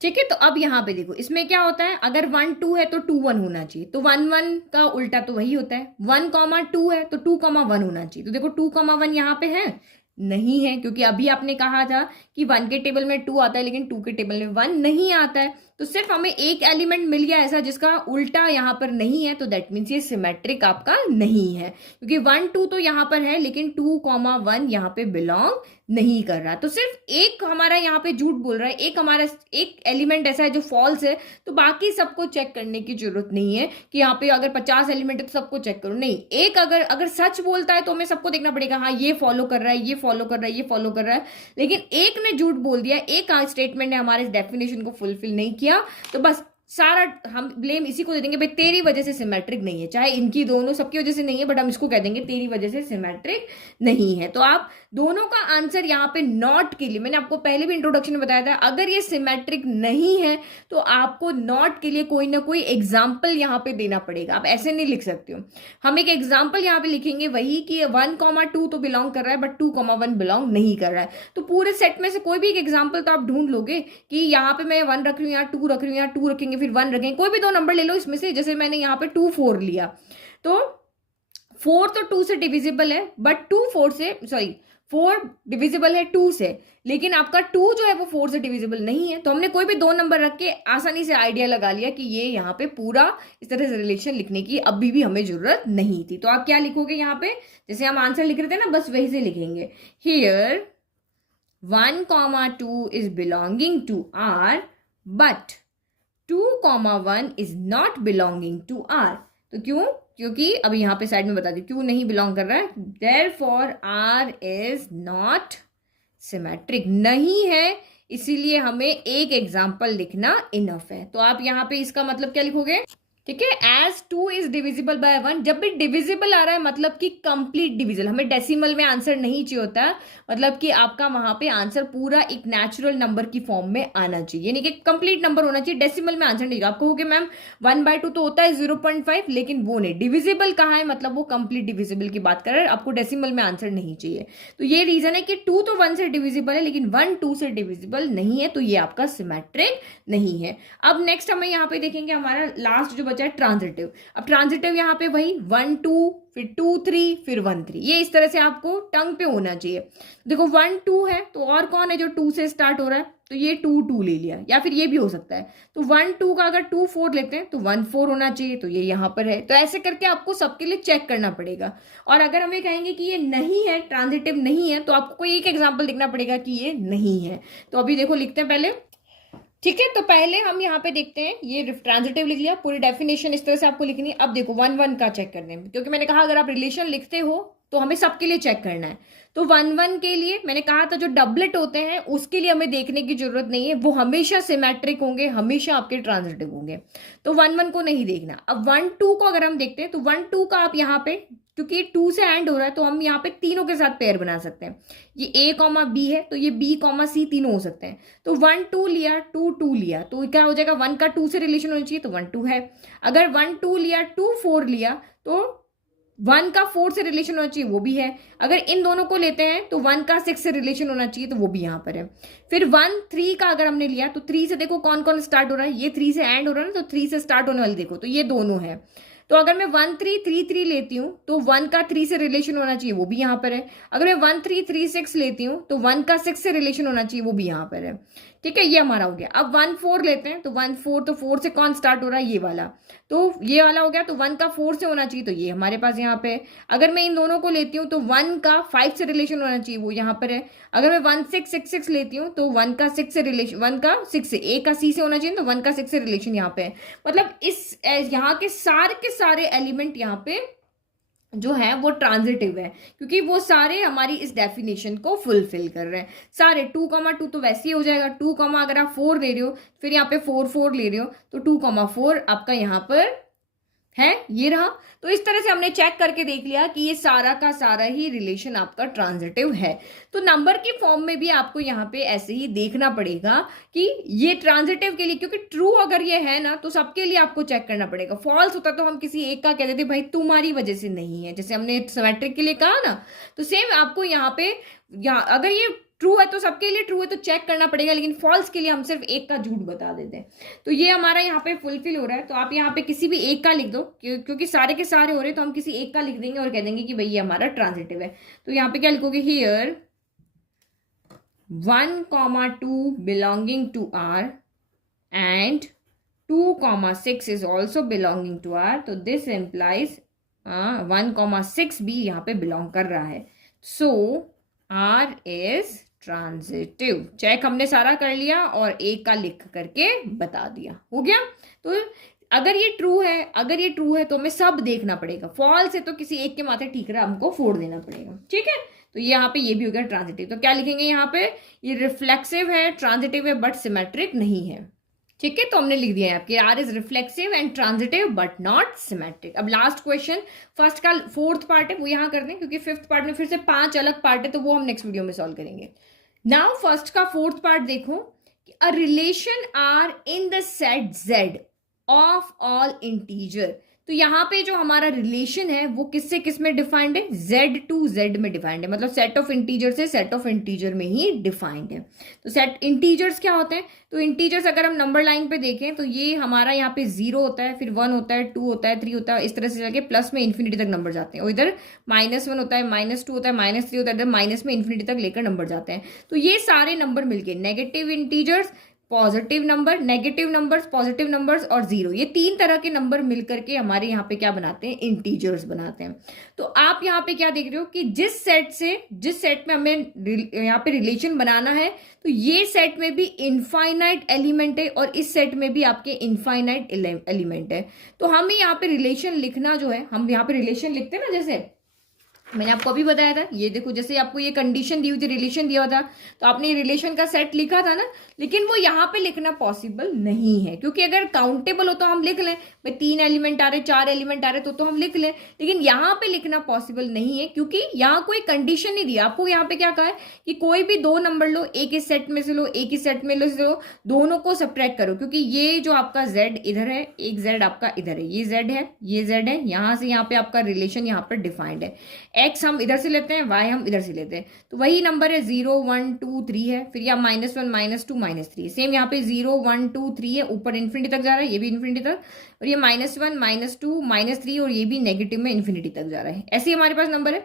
ठीक है, तो अब यहाँ पे देखो इसमें क्या होता है, अगर 1 2 है तो 2 1 होना चाहिए, तो 1 1 का उल्टा तो वही होता है। 1 2 है तो 2 1 होना चाहिए। तो देखो 2 1 यहाँ पे है नहीं है, क्योंकि अभी आपने कहा था कि 1 के टेबल में 2 आता है लेकिन 2 के टेबल में 1 नहीं आता है। तो सिर्फ हमें एक एलिमेंट मिल गया ऐसा जिसका उल्टा यहाँ पर नहीं है, तो दैट मीन्स ये सिमेट्रिक आपका नहीं है, क्योंकि 1 2 तो यहाँ पर है लेकिन 2 1 यहाँ पे बिलोंग नहीं कर रहा। तो सिर्फ एक हमारा यहाँ पे झूठ बोल रहा है, एक हमारा एक एलिमेंट ऐसा है जो फॉल्स है, तो बाकी सबको चेक करने की जरूरत नहीं है कि यहाँ पे अगर 50 एलिमेंट है तो सबको चेक करो, नहीं। एक अगर सच बोलता है तो हमें सबको देखना पड़ेगा, हाँ ये फॉलो कर रहा है, ये फॉलो कर रहा है, ये फॉलो कर रहा है। लेकिन एक ने झूठ बोल दिया, एक स्टेटमेंट ने हमारे डेफिनेशन को फुलफिल नहीं किया, तो बस सारा हम ब्लेम इसी को दे देंगे, भाई तेरी वजह से सिमेट्रिक नहीं है, चाहे इनकी दोनों सबकी वजह से नहीं है, बट हम इसको कह देंगे तेरी वजह से सिमेट्रिक नहीं है। तो आप दोनों का आंसर यहाँ पे नॉट के लिए, मैंने आपको पहले भी इंट्रोडक्शन में बताया था, अगर ये सिमेट्रिक नहीं है तो आपको नॉट के लिए कोई ना कोई एग्जाम्पल यहाँ पे देना पड़ेगा। आप ऐसे नहीं लिख सकते हो। हम एक एग्जाम्पल यहाँ पे लिखेंगे वही कि 1,2 तो बिलोंग कर रहा है, बट 2,1 बिलोंग नहीं कर रहा है। तो पूरे सेट में से कोई भी एक एग्जाम्पल तो आप ढूंढ लोगे कि यहाँ पे मैं 1 रख रही हूँ, यहाँ 2 रख रही हूँ, यहाँ 2 रखेंगे, फिर 1 रखेंगे, कोई भी दो नंबर ले लो इसमें से। जैसे मैंने यहाँ पे 2 4 लिया, तो 4 तो 2 से डिविजिबल है, बट 4 डिविजिबल है 2 से, लेकिन आपका 2 जो है वो 4 से डिविजिबल नहीं है। तो हमने कोई भी दो नंबर रख के आसानी से आइडिया लगा लिया कि ये यहाँ पे पूरा इस तरह से रिलेशन लिखने की अभी भी हमें जरूरत नहीं थी। तो आप क्या लिखोगे यहाँ पे, जैसे हम आंसर लिख रहे थे ना, बस वही से लिखेंगे, here 1,2 is belonging to R, but 2,1 is not belonging to R। तो क्यों? क्योंकि अभी यहाँ पे साइड में बता दी क्यों नहीं बिलोंग कर रहा है। Therefore R is not symmetric, नहीं है, इसीलिए हमें एक एग्जाम्पल लिखना इनफ है। तो आप यहाँ पे इसका मतलब क्या लिखोगे, ठीक है, एज 2 इज डिविजिबल बाय 1। जब भी डिविजिबल आ रहा है मतलब कि कंप्लीट डिविजल, हमें डेसिमल में आंसर नहीं चाहिए होता, मतलब कि आपका वहां पे आंसर पूरा एक नेचुरल नंबर की फॉर्म में आना चाहिए, यानी कि कंप्लीट नंबर होना चाहिए, डेसिमल में आंसर नहीं। आप कहोगे मैम 1/2 तो होता है 0.5, लेकिन वो नहीं, डिविजिबल कहा है मतलब वो कंप्लीट डिविजिबल की बात कर रहे हैं, आपको डेसिमल में आंसर नहीं चाहिए। तो ये रीजन है कि 2 तो 1 से डिविजिबल है, लेकिन 1 2 से डिविजिबल नहीं है, तो ये आपका सिमेट्रिक नहीं है। अब नेक्स्ट हमें यहाँ पे देखेंगे हमारा लास्ट जो बचा है ट्रांजिटिव। अब ट्रांजिटिव यहाँ पे वही 1 2 फिर 2 3 फिर 1 3, ये इस तरह से आपको टंग पे होना चाहिए। देखो 1 2 है तो और कौन है जो 2 से स्टार्ट हो रहा है, तो ये 2 2 ले लिया, या फिर ये भी हो सकता है। तो 1 2 का अगर 2 4 लेते हैं तो 1 4 होना चाहिए, तो ये यहाँ पर है। तो ऐसे करके आपको सबके लिए चेक करना पड़ेगा। और अगर हमें कहेंगे कि ये नहीं है, ट्रांजिटिव नहीं है, तो आपको कोई एक एग्जाम्पल लिखना पड़ेगा कि ये नहीं है। तो अभी देखो लिखते हैं पहले, ठीक है। तो पहले हम यहाँ पे देखते हैं, ये ट्रांजिटिव लिख लिया, पूरी डेफिनेशन इस तरह से आपको लिखनी है। अब देखो 1 1 का चेक करने में, क्योंकि मैंने कहा अगर आप रिलेशन लिखते हो तो हमें सबके लिए चेक करना है। तो 1 1 के लिए मैंने कहा था जो डबलेट होते हैं उसके लिए हमें देखने की जरूरत नहीं है, वो हमेशा सिमेट्रिक होंगे, हमेशा आपके ट्रांजिटिव होंगे, तो 1 1 को नहीं देखना। अब 1 2 को अगर हम देखते हैं तो 1 2 का आप यहाँ पे, क्योंकि 2 से एंड हो रहा है तो हम यहाँ पे तीनों के साथ पेयर बना सकते हैं। ये A, B है तो ये B, C तीनों हो सकते हैं। तो 1 2 लिया, 2 2 लिया, तो क्या हो जाएगा, 1 का 2 से रिलेशन होना चाहिए तो 1 2 है। अगर 1 2 लिया, 2 4 लिया, तो 1 का 4 से रिलेशन होना चाहिए, वो भी है। अगर इन दोनों को लेते हैं तो 1 का 6 से रिलेशन होना चाहिए, तो वो भी यहाँ पर है। फिर 1 3 का अगर हमने लिया तो 3 से देखो कौन कौन स्टार्ट हो रहा है, ये 3 से एंड हो रहा है ना, तो 3 से स्टार्ट होने वाली देखो, तो ये दोनों है। तो अगर मैं 1 3 3 3 लेती हूँ तो 1 का 3 से रिलेशन होना चाहिए, वो भी यहाँ पर है। अगर मैं 1 3 3 6 लेती हूँ तो 1 का 6 से रिलेशन होना चाहिए, वो भी यहाँ पर है, ठीक है, ये हमारा हो गया। अब 1 4 लेते हैं तो 1 4, तो 4 से कौन स्टार्ट हो रहा है, ये वाला, तो ये वाला हो गया। तो 1 का 4 से होना चाहिए, तो ये हमारे पास यहाँ पे है। अगर मैं इन दोनों को लेती हूँ तो 1 का 5 से रिलेशन होना चाहिए, वो यहाँ पर है। अगर मैं 1 6 6 6 लेती हूँ तो 1 का 6 से रिलेशन, 1 का 6 से, A का C से होना चाहिए, तो 1 का 6 से रिलेशन यहाँ पे है। मतलब इस यहाँ के सारे एलिमेंट यहाँ पे जो है वो ट्रांजिटिव है, क्योंकि वो सारे हमारी इस डेफिनेशन को फुलफिल कर रहे हैं सारे। 2 2 तो वैसे ही हो जाएगा, 2 अगर आप 4 ले रहे हो, फिर यहाँ पे 4 4 ले रहे हो, तो 2 4 आपका यहाँ पर है, ये रहा। तो इस तरह से हमने चेक करके देख लिया कि ये सारा का सारा ही रिलेशन आपका ट्रांजिटिव है। तो नंबर की फॉर्म में भी आपको यहाँ पे ऐसे ही देखना पड़ेगा कि ये ट्रांजिटिव के लिए, क्योंकि ट्रू अगर ये है ना तो सबके लिए आपको चेक करना पड़ेगा। फॉल्स होता तो हम किसी एक का कहते थे भाई तुम्हारी वजह से नहीं है, जैसे हमने सिमेट्रिक के लिए कहा ना, तो सेम आपको यहाँ पे अगर ये ट्रू है तो सबके लिए ट्रू है तो चेक करना पड़ेगा, लेकिन फॉल्स के लिए हम सिर्फ एक का झूठ बता देते हैं। तो ये हमारा यहाँ पे फुलफिल हो रहा है। तो आप यहाँ पे किसी भी एक का लिख दो, क्योंकि सारे के सारे हो रहे हैं तो हम किसी एक का लिख देंगे और कह देंगे कि भाई ये हमारा ट्रांजिटिव है। तो यहाँ पे क्या लिखोगे, here 1 2 belonging to R and 2 6 is also belonging to R, तो दिस इम्प्लाइज 1 6 भी यहाँ पे बिलोंग कर रहा है। So R is transitive. Check हमने सारा कर लिया और एक का लिख करके बता दिया, हो गया। तो अगर ये ट्रू है तो हमें सब देखना पड़ेगा, फॉल्स है तो किसी एक के माथे ठीकरा हमको फोड़ देना पड़ेगा, ठीक है। तो यहाँ पे ये भी हो गया ट्रांजिटिव। तो क्या लिखेंगे यहाँ पे, ये रिफ्लेक्सिव है, ट्रांजिटिव है, बट सिमेट्रिक नहीं है। ठीक है, तो हमने लिख दिया है आपके R is reflexive and transitive but not symmetric. अब लास्ट क्वेश्चन, फर्स्ट का फोर्थ पार्ट है वो यहाँ कर दें, क्योंकि फिफ्थ पार्ट में फिर से 5 अलग पार्ट है, तो वो हम नेक्स्ट वीडियो में सॉल्व करेंगे। नाउ फर्स्ट का फोर्थ पार्ट देखो, a relation R in the set Z of all integer. तो यहाँ पे जो हमारा रिलेशन है वो किससे किस में डिफाइंड है, जेड टू जेड में डिफाइंड है, मतलब सेट ऑफ इंटीजर से सेट ऑफ इंटीजर में ही डिफाइंड है। तो सेट इंटीजर्स क्या होते हैं, तो इंटीजर्स अगर हम नंबर लाइन पे देखें तो ये हमारा यहाँ पे 0 होता है, फिर 1 होता है, 2 होता है, 3 होता है, इस तरह से जाके प्लस में इन्फिनिटी तक नंबर जाते हैं, और इधर -1 होता है, -2 होता है, -3 होता है, इधर माइनस में इन्फिनिटी तक लेकर नंबर जाते हैं। तो ये सारे नंबर मिलके negative integers, positive number, negative numbers, positive numbers और 0, ये 3 तरह के नंबर मिलकर के हमारे यहाँ पे क्या बनाते हैं, इंटीजर्स बनाते हैं। तो आप यहाँ पे क्या देख रहे हो कि जिस सेट में हमें यहाँ पे रिलेशन बनाना है, तो ये सेट में भी इनफाइनाइट एलिमेंट है और इस सेट में भी आपके इनफाइनाइट एलिमेंट है। तो हमें यहाँ पे रिलेशन लिखना जो है, हम यहाँ पे रिलेशन लिखते हैं ना, जैसे मैंने आपको अभी बताया था, ये देखो जैसे आपको ये कंडीशन दी हुई थी, रिलेशन दिया हुआ था, तो आपने रिलेशन का सेट लिखा था ना, लेकिन वो यहाँ पे लिखना पॉसिबल नहीं है, क्योंकि अगर काउंटेबल हो तो हम लिख लें, भाई 3 एलिमेंट आ रहे, 4 एलिमेंट आ रहे, तो हम लिख लें, लेकिन यहाँ पे लिखना पॉसिबल नहीं है, क्योंकि यहाँ कोई कंडीशन नहीं दिया आपको। यहाँ पे क्या कहा है कि कोई भी 2 नंबर लो, एक इस सेट में से लो, एक इस सेट में लो, दोनों को सब्ट्रैक्ट करो, क्योंकि ये जो आपका जेड इधर है, एक जेड आपका इधर है, ये जेड है, ये जेड है, यहाँ से यहाँ पे आपका रिलेशन यहाँ पर डिफाइंड है। एक्स हम इधर से लेते हैं, वाई हम इधर से लेते हैं, तो वही नंबर है 0 1 2 3 है, फिर यहाँ -1 -2 -3, सेम यहाँ पे 0 1 2 3 है, ऊपर इन्फिनिटी तक जा रहा है, ये भी इन्फिनिटी तक, और ये -1 -2 -3, और ये भी नेगेटिव में इन्फिनिटी तक जा रहा है। ऐसे ही हमारे पास नंबर है,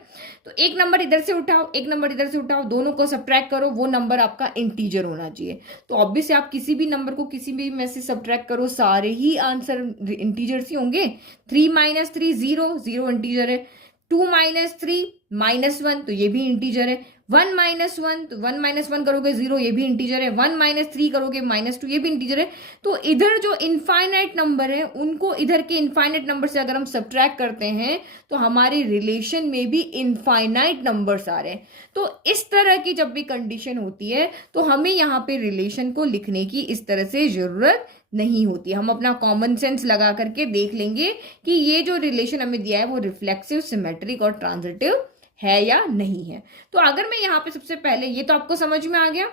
तो एक नंबर इधर से उठाओ, एक नंबर इधर से उठाओ, दोनों को सब्ट्रैक्ट करो, वो नंबर आपका इंटीजर होना चाहिए। तो ऑब्वियसली आप किसी भी नंबर को किसी भी में से सब्ट्रैक्ट करो, सारे ही आंसर इंटीजर्स ही होंगे। 3 - 3 0, 0 इंटीजर है, 2 - 3 -1, तो ये भी इंटीजर है, 1 - 1, तो 1 - 1 करोगे 0, ये भी इंटीजर है, 1 - 3 करोगे -2, ये भी इंटीजर है। तो इधर जो इनफाइनाइट नंबर है उनको इधर के इनफाइनाइट नंबर से अगर हम सब्ट्रैक्ट करते हैं तो हमारे रिलेशन में भी इनफाइनाइट नंबर्स आ रहे हैं। तो इस तरह की जब भी कंडीशन होती है तो हमें यहाँ पे रिलेशन को लिखने की इस तरह से जरूरत नहीं होती। हम अपना कॉमन सेंस लगा करके देख लेंगे कि ये जो रिलेशन हमें दिया है वो रिफ्लेक्सिव, सिमेट्रिक और ट्रांजिटिव है या नहीं है। तो अगर मैं यहाँ पे सबसे पहले, ये तो आपको समझ में आ गया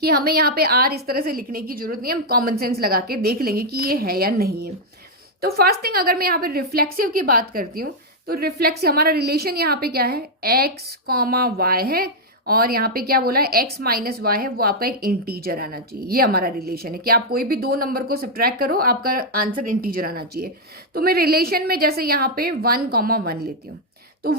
कि हमें यहाँ पे आर इस तरह से लिखने की जरूरत नहीं है, हम कॉमन सेंस लगा के देख लेंगे कि ये है या नहीं है। तो फर्स्ट थिंग, अगर मैं यहाँ पे रिफ्लेक्सिव की बात करती हूँ, तो रिफ्लेक्सिव हमारा रिलेशन यहाँ पे क्या है, x, y है, और यहाँ पे क्या बोला है, x - y है, वो आपका एक इंटीजर आना चाहिए। ये हमारा रिलेशन है कि आप कोई भी 2 नंबर को सब्ट्रैक्ट करो, आपका आंसर इंटीजर आना चाहिए। तो मैं रिलेशन में जैसे यहाँ पे 1, 1 लेती हूँ, तो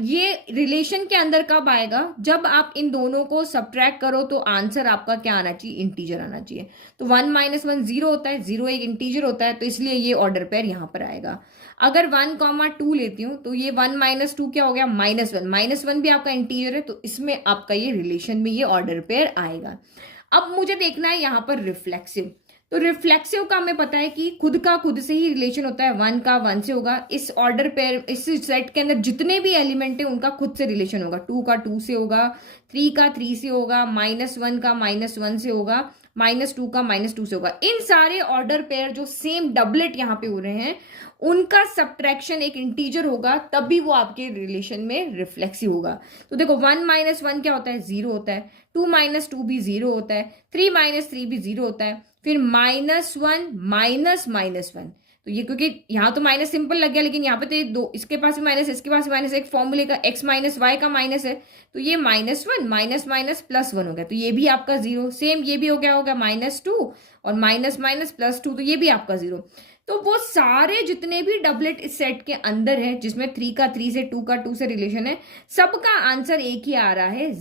ये रिलेशन के अंदर कब आएगा, जब आप इन दोनों को सब्ट्रैक्ट करो तो आंसर आपका क्या आना चाहिए, इंटीजर आना चाहिए। तो 1 - 1 0 होता है, 0 एक इंटीजर होता है, तो इसलिए ये ऑर्डर पेयर यहाँ पर आएगा। अगर 1, 2 लेती हूँ तो ये 1 - 2 क्या हो गया, -1, -1 भी आपका इंटीजर है, तो इसमें आपका ये रिलेशन में ये ऑर्डर पेयर आएगा। अब मुझे देखना है यहाँ पर रिफ्लेक्सिव। तो रिफ्लेक्सिव का हमें पता है कि खुद का खुद से ही रिलेशन होता है, 1 का 1 से होगा, इस ऑर्डर पेयर, इस सेट के अंदर जितने भी एलिमेंट है उनका खुद से रिलेशन होगा, 2 का 2 से होगा, 3 का 3 से होगा, -1 का -1 से होगा, -2 का -2 से होगा। इन सारे ऑर्डर पेयर जो सेम डबलेट यहाँ पे हो रहे हैं उनका सब्ट्रैक्शन एक इंटीजर होगा, तब भी वो आपके रिलेशन में रिफ्लेक्सिव होगा। तो देखो 1 - 1 क्या होता है, 0 होता है, 2 - 2 भी 0 होता है, 3 - 3 भी 0 होता है, फिर -1 - -1, तो ये क्योंकि यहाँ तो माइनस सिंपल लग गया, लेकिन यहाँ पे तो दो, इसके पास भी माइनस, इसके पास भी माइनस, एक फॉर्मूले का x - y का माइनस है, तो ये -1 माइनस +1 हो गया, तो ये भी आपका 0, सेम ये भी हो गया होगा -2 और +2, तो ये भी आपका 0। तो वो सारे जितने भी डबलेट इस सेट के अंदर है, जिसमें 3 का 3 से, 2 का 2 से रिलेशन है, सबका आंसर एक ही आ रहा है,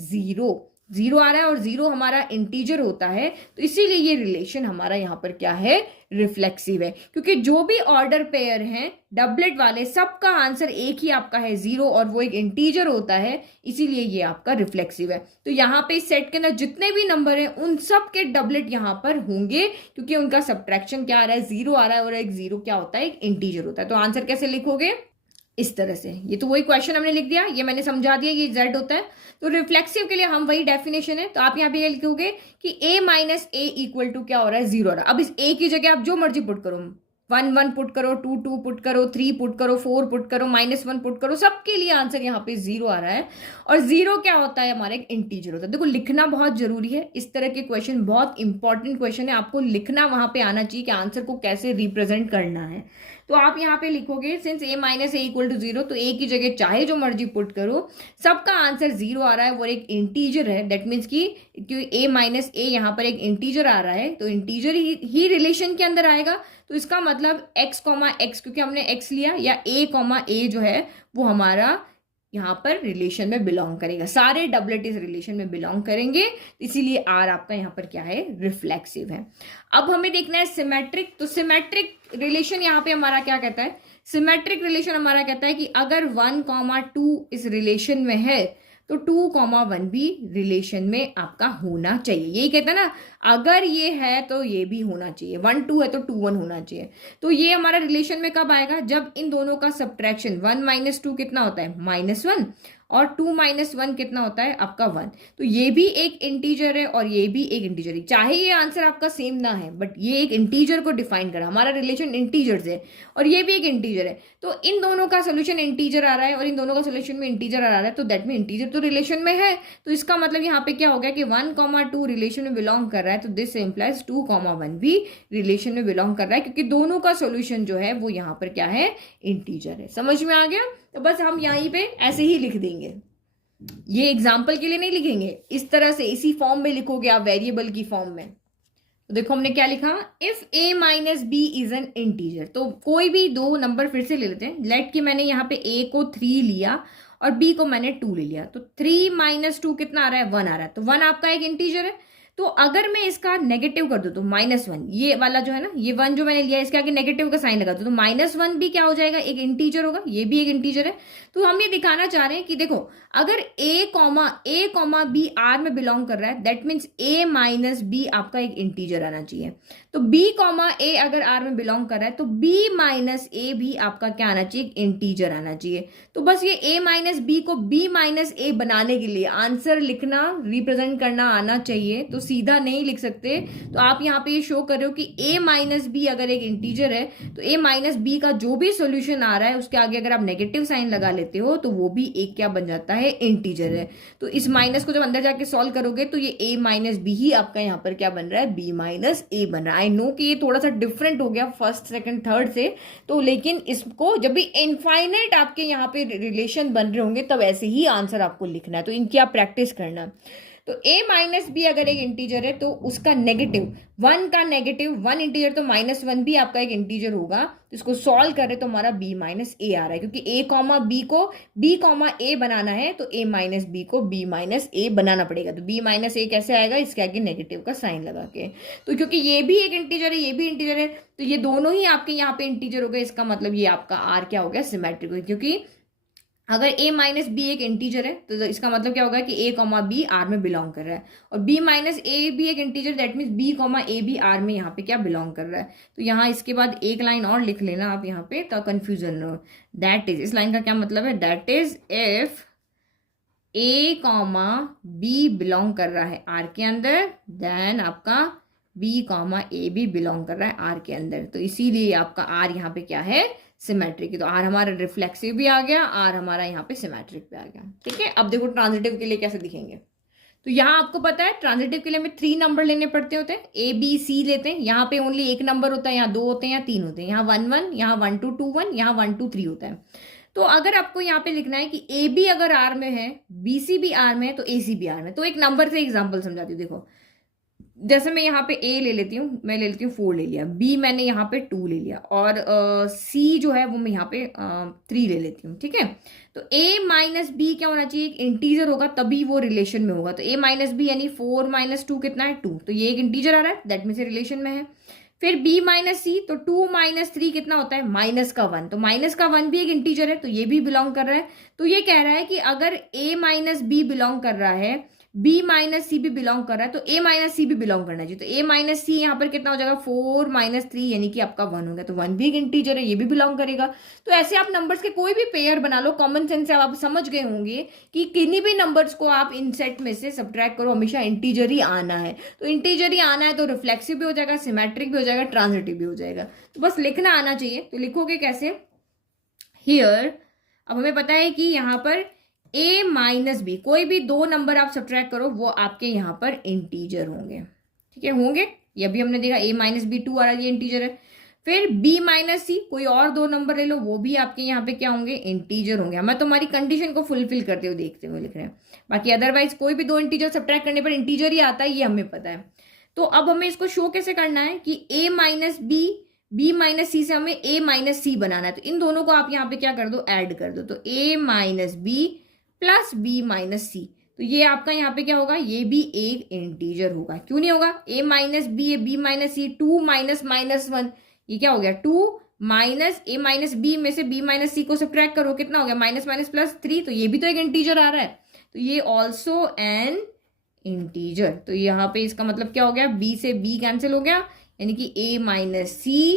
0 आ रहा है, और 0 हमारा इंटीजर होता है, तो इसीलिए ये रिलेशन हमारा यहाँ पर क्या है, रिफ्लेक्सिव है, क्योंकि जो भी ऑर्डर पेयर हैं डबलेट वाले, सबका आंसर एक ही आपका है, 0, और वो एक इंटीजर होता है, इसीलिए ये आपका रिफ्लेक्सिव है। तो यहाँ पे इस सेट के अंदर जितने भी नंबर हैं उन सब के डबलेट यहाँ पर होंगे, क्योंकि उनका सब्ट्रैक्शन क्या आ रहा है, 0 आ रहा है, और एक 0 क्या होता है, एक इंटीजर होता है। तो आंसर कैसे लिखोगे, इस तरह से। ये तो वही क्वेश्चन हमने लिख दिया, ये मैंने समझा दिया, ये z होता है। तो रिफ्लेक्सिव के लिए हम वही डेफिनेशन है, तो आप यहाँ पे ये लिखोगे कि a minus a equal to क्या हो रहा है, 0 हो रहा है। अब इस a की जगह आप जो मर्जी पुट करो, 1 1 पुट करो, 2 2 पुट करो, 3 पुट करो, 4 पुट करो, -1 पुट करो, सबके लिए आंसर यहाँ पे 0 आ रहा है। और 0 क्या होता है, हमारा एक इंटीजर होता है। देखो लिखना बहुत जरूरी है, इस तरह के क्वेश्चन बहुत इंपॉर्टेंट क्वेश्चन है, आपको लिखना वहां पे आना चाहिए कि आंसर को कैसे रिप्रेजेंट करना है। तो आप यहाँ पे लिखोगे since a minus a equal to 0, तो a की जगह चाहे जो मर्जी पुट करो, सबका आंसर 0 आ रहा है। वो एक इंटीजर है, दैट मीन्स कि a माइनस ए यहाँ पर एक इंटीजर आ रहा है, तो इंटीजर ही रिलेशन के अंदर आएगा। तो इसका मतलब x कॉमा एक्स, क्योंकि हमने x लिया, या a कॉमा ए जो है वो हमारा यहाँ पर रिलेशन में बिलोंग करेगा, सारे डबलेट इस रिलेशन में बिलोंग करेंगे, इसीलिए r आपका यहाँ पर क्या है, रिफ्लेक्सिव है। अब हमें देखना है सिमेट्रिक। तो सिमेट्रिक रिलेशन यहाँ पे हमारा क्या कहता है, सिमेट्रिक रिलेशन हमारा कहता है कि अगर 1,2 इस रिलेशन में है तो 2,1 भी रिलेशन में आपका होना चाहिए। यही कहता है ना, अगर ये है तो ये भी होना चाहिए, 1 2 है तो 2 1 होना चाहिए। तो ये हमारा रिलेशन में कब आएगा, जब इन दोनों का सब्ट्रैक्शन 1 - 2 कितना होता है, -1, और 2 - 1 कितना होता है आपका 1। तो ये भी एक इंटीजर है और ये भी एक इंटीजर है, चाहे ये आंसर आपका सेम ना है, बट ये एक इंटीजर को डिफाइन करा, हमारा रिलेशन इंटीजर से, और ये भी एक इंटीजर है। तो इन दोनों का सोल्यूशन इंटीजर आ रहा है और इन दोनों का सोल्यूशन में इंटीजर आ रहा है, तो दैट में इंटीजर तो रिलेशन में है। तो इसका मतलब यहाँ पे क्या हो गया कि 1,2 रिलेशन में बिलोंग कर रहा है, तो दिस इंप्लाइज 2,1 भी रिलेशन में बिलोंग कर रहा है, क्योंकि दोनों का सोल्यूशन जो है वो यहाँ पर क्या है, इंटीजर है। समझ में आ गया। तो बस हम यहीं पे ऐसे ही लिख देंगे, ये एग्जाम्पल के लिए नहीं लिखेंगे, इस तरह से इसी फॉर्म में लिखोगे आप, वेरिएबल की फॉर्म में। तो देखो हमने क्या लिखा, if a minus b is an integer. तो कोई भी दो नंबर फिर से ले लेते हैं, लेट कि मैंने यहाँ पे a को 3 लिया और b को मैंने 2 ले लिया, तो 3 - 2 कितना आ रहा है, 1 आ रहा है। तो 1 आपका एक इंटीजर है। तो अगर मैं इसका नेगेटिव कर दूं तो -1, ये वाला जो है ना, ये 1 जो मैंने लिया, इसके आगे नेगेटिव का साइन लगा दूं तो -1 भी क्या हो जाएगा, एक इंटीजर होगा, ये भी एक इंटीजर है। तो हम ये दिखाना चाह रहे हैं कि देखो अगर a, b r में बिलोंग कर रहा है, that means a minus b आपका एक इंटीजर आना चाहिए। तो b, a अगर r में बिलोंग कर रहा है तो b माइनस a भी आपका क्या आना चाहिए, इंटीजर आना चाहिए। तो बस ये a माइनस b को b माइनस a बनाने के लिए आंसर लिखना, रिप्रेजेंट करना आना चाहिए, तो सीधा नहीं लिख सकते। तो आप यहाँ पे ये शो कर रहे हो कि a माइनस बी अगर एक इंटीजर है तो a माइनस बी का जो भी सोल्यूशन आ रहा है उसके आगे अगर आप नेगेटिव साइन लगा लेते हो तो वो भी एक क्या बन जाता है, इंटीजर है। तो इस माइनस को जब अंदर जाके सॉल्व करोगे तो ये a माइनस बी ही आपका यहाँ पर क्या बन रहा है, b माइनस a बन रहा है। आई नो कि ये थोड़ा सा डिफरेंट हो गया फर्स्ट सेकंड थर्ड से, तो लेकिन इसको जब भी इनफाइनाइट आपके यहाँ पे रिलेशन बन रहे होंगे तब ऐसे ही आंसर आपको लिखना है, तो इनकी आप प्रैक्टिस करना। तो a माइनस बी अगर एक इंटीजर है तो उसका नेगेटिव 1 का नेगेटिव 1 इंटीजर, तो -1 भी आपका एक इंटीजर होगा। तो इसको सॉल्व करें तो हमारा b माइनस ए आ रहा है, क्योंकि a कॉमा b को b कॉमा a बनाना है तो a माइनस b को b माइनस a बनाना पड़ेगा। तो b माइनस a कैसे आएगा, इसके आगे नेगेटिव का साइन लगा के। तो क्योंकि ये भी एक इंटीजर है, ये भी इंटीजर है, तो ये दोनों ही आपके यहाँ पे इंटीजर हो गए। इसका मतलब ये आपका r क्या हो गया, सिमेट्रिक हो गया, क्योंकि अगर a माइनस बी एक इंटीजर है तो इसका मतलब क्या होगा कि a कॉमा बी आर में बिलोंग कर रहा है, और b माइनस ए भी एक integer, that means b comma a भी आर में यहाँ पे क्या बिलोंग कर रहा है। तो यहाँ इसके बाद एक लाइन और लिख लेना आप यहाँ पे, तो कंफ्यूजन न हो। दैट इज, इस लाइन का क्या मतलब है, that is if a comma b belong कर रहा है आर के अंदर, देन आपका b कॉमा ए भी बिलोंग कर रहा है आर के अंदर, तो इसीलिए आपका आर यहाँ पे क्या है, सिमेट्रिक। तो आर हमारा रिफ्लेक्सिव भी आ गया, आर हमारा यहाँ पे सिमेट्रिक भी आ गया। ठीक है, अब देखो ट्रांजिटिव के लिए कैसे दिखेंगे। तो यहाँ आपको पता है ट्रांजिटिव के लिए हमें 3 नंबर लेने पड़ते होते हैं, ए बी सी लेते हैं। यहाँ पे ओनली एक नंबर होता है, यहाँ 2 होते हैं, यहाँ 3 होते हैं, यहाँ 1 1, यहाँ 1 2 2 1, यहाँ 1 2 3 होता है। तो अगर आपको यहाँ पे लिखना है कि ए बी अगर आर में है, बी सी भी आर में है, तो ए सी भी आर में। तो एक नंबर से एग्जाम्पल समझाती हूँ। देखो जैसे मैं यहाँ पे a ले लेती हूँ, मैं ले लेती हूँ 4 ले लिया, b मैंने यहाँ पे 2 ले लिया, और c जो है वो मैं यहाँ पे 3 ले लेती हूँ। ठीक है, तो a माइनस बी क्या होना चाहिए, एक इंटीजर होगा, तभी वो रिलेशन में होगा। तो a माइनस बी यानी 4 - 2 कितना है, 2, तो ये एक इंटीजर आ रहा है, दैट मीन्स रिलेशन में है। फिर b माइनस सी, तो 2 - 3 कितना होता है, -1, तो -1 भी एक इंटीजर है, तो ये भी बिलोंग कर रहा है। तो ये कह रहा है कि अगर a माइनस बी बिलोंग कर रहा है बी माइनस सी भी बिलोंग कर रहा है तो ए माइनस सी भी बिलोंग करना चाहिए। तो ए माइनस सी यहाँ पर कितना हो जाएगा 4 माइनस 3 यानी कि आपका 1 हो गया। तो 1 भी एक इंटीजर है, ये भी बिलोंग करेगा। तो ऐसे आप नंबर्स के कोई भी पेयर बना लो, कॉमन सेंस से आप समझ गए होंगे कि किन्हीं भी नंबर्स को आप इन सेट में से सब्ट्रैक्ट करो, हमेशा इंटीजर ही आना है। तो इंटीजर ही आना है तो रिफ्लेक्सिव भी हो जाएगा, सिमेट्रिक भी हो जाएगा, ट्रांजिटिव भी हो जाएगा। तो बस लिखना आना चाहिए। तो लिखोगे कैसे, हियर, अब हमें पता है कि यहाँ पर a माइनस बी, कोई भी दो नंबर आप सब्ट्रैक्ट करो वो आपके यहाँ पर इंटीजर होंगे। ठीक है, होंगे, ये भी हमने देखा a माइनस बी 2 आ रहा है, ये इंटीजर है। फिर b माइनस सी, कोई और दो नंबर ले लो, वो भी आपके यहाँ पे क्या होंगे, इंटीजर होंगे। हमें तुम्हारी कंडीशन को फुलफिल करते हुए देखते हुए लिख रहे हैं। बाकी अदरवाइज कोई भी दो इंटीजर सब्ट्रैक्ट करने पर इंटीजर ही आता है, ये हमें पता है। तो अब हमें इसको शो कैसे करना है कि a minus B, b minus c से हमें a माइनस सी बनाना है। तो इन दोनों को आप यहाँ पे क्या कर दो, ऐड कर दो। तो a minus b plus b minus c, तो ये आपका यहाँ पे क्या होगा, ये भी एक इंटीजर होगा। क्यों नहीं होगा, a minus B, b minus c, 2 minus minus 1, ये क्या हो गया 2 माइनस a माइनस बी में से b माइनस सी को सब्ट्रैक्ट करो, कितना हो गया माइनस माइनस प्लस 3, तो ये भी तो एक इंटीजर आ रहा है। तो ये ऑल्सो एन इंटीजर। तो यहाँ पे इसका मतलब क्या हो गया, b से b कैंसिल हो गया, यानी कि a minus c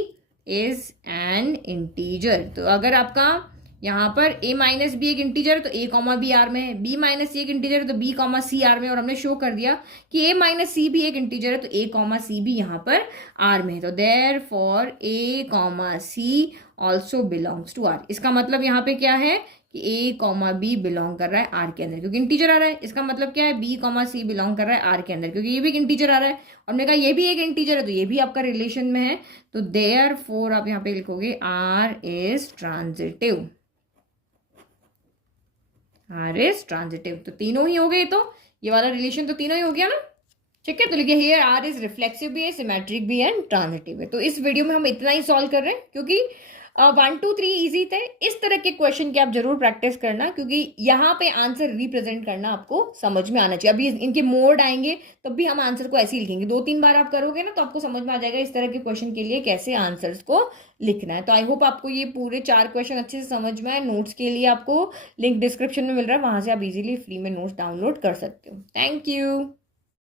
is an integer. तो अगर आपका यहाँ पर a माइनस बी एक इंटीजर है तो a कॉमा बी आर में है, b माइनस सी एक इंटीजर है तो b कॉमा सी आर में, और हमने शो कर दिया कि a माइनस सी भी एक इंटीजर है तो a कॉमा सी भी यहाँ पर आर में है। तो therefore a comma c also belongs to R. इसका मतलब यहाँ पे क्या है कि a कॉमा बी बिलोंग कर रहा है आर के अंदर, क्योंकि इंटीजर आ रहा है। इसका मतलब क्या है, b कॉमा सी बिलोंग कर रहा है आर के अंदर, क्योंकि ये भी एक इंटीजर आ रहा है। और हमने कहा ये भी एक इंटीजर है तो ये भी आपका रिलेशन में है। तो देयर फोर आप यहाँ पे लिखोगे R is transitive, R is transitive. तो तीनों ही हो गए, तो ये वाला रिलेशन तो तीनों ही हो गया ना। ठीक है, तो लिखिए हियर आर इज रिफ्लेक्सिव भी है, सिमेट्रिक भी है एंड ट्रांजिटिव है। तो इस वीडियो में हम इतना ही सॉल्व कर रहे हैं, क्योंकि 1 2 3 इजी थे। इस तरह के क्वेश्चन की आप जरूर प्रैक्टिस करना, क्योंकि यहाँ पे आंसर रिप्रेजेंट करना आपको समझ में आना चाहिए। अभी इनके मोड आएंगे तब भी हम आंसर को ऐसे ही लिखेंगे, 2 3 बार आप करोगे ना तो आपको समझ में आ जाएगा इस तरह के क्वेश्चन के लिए कैसे आंसर्स को लिखना है। तो आई होप आपको ये पूरे 4 क्वेश्चन अच्छे से समझ में आए। नोट्स के लिए आपको लिंक डिस्क्रिप्शन में मिल रहा है, वहां से आप इजीली फ्री में नोट्स डाउनलोड कर सकते हो। Thank you.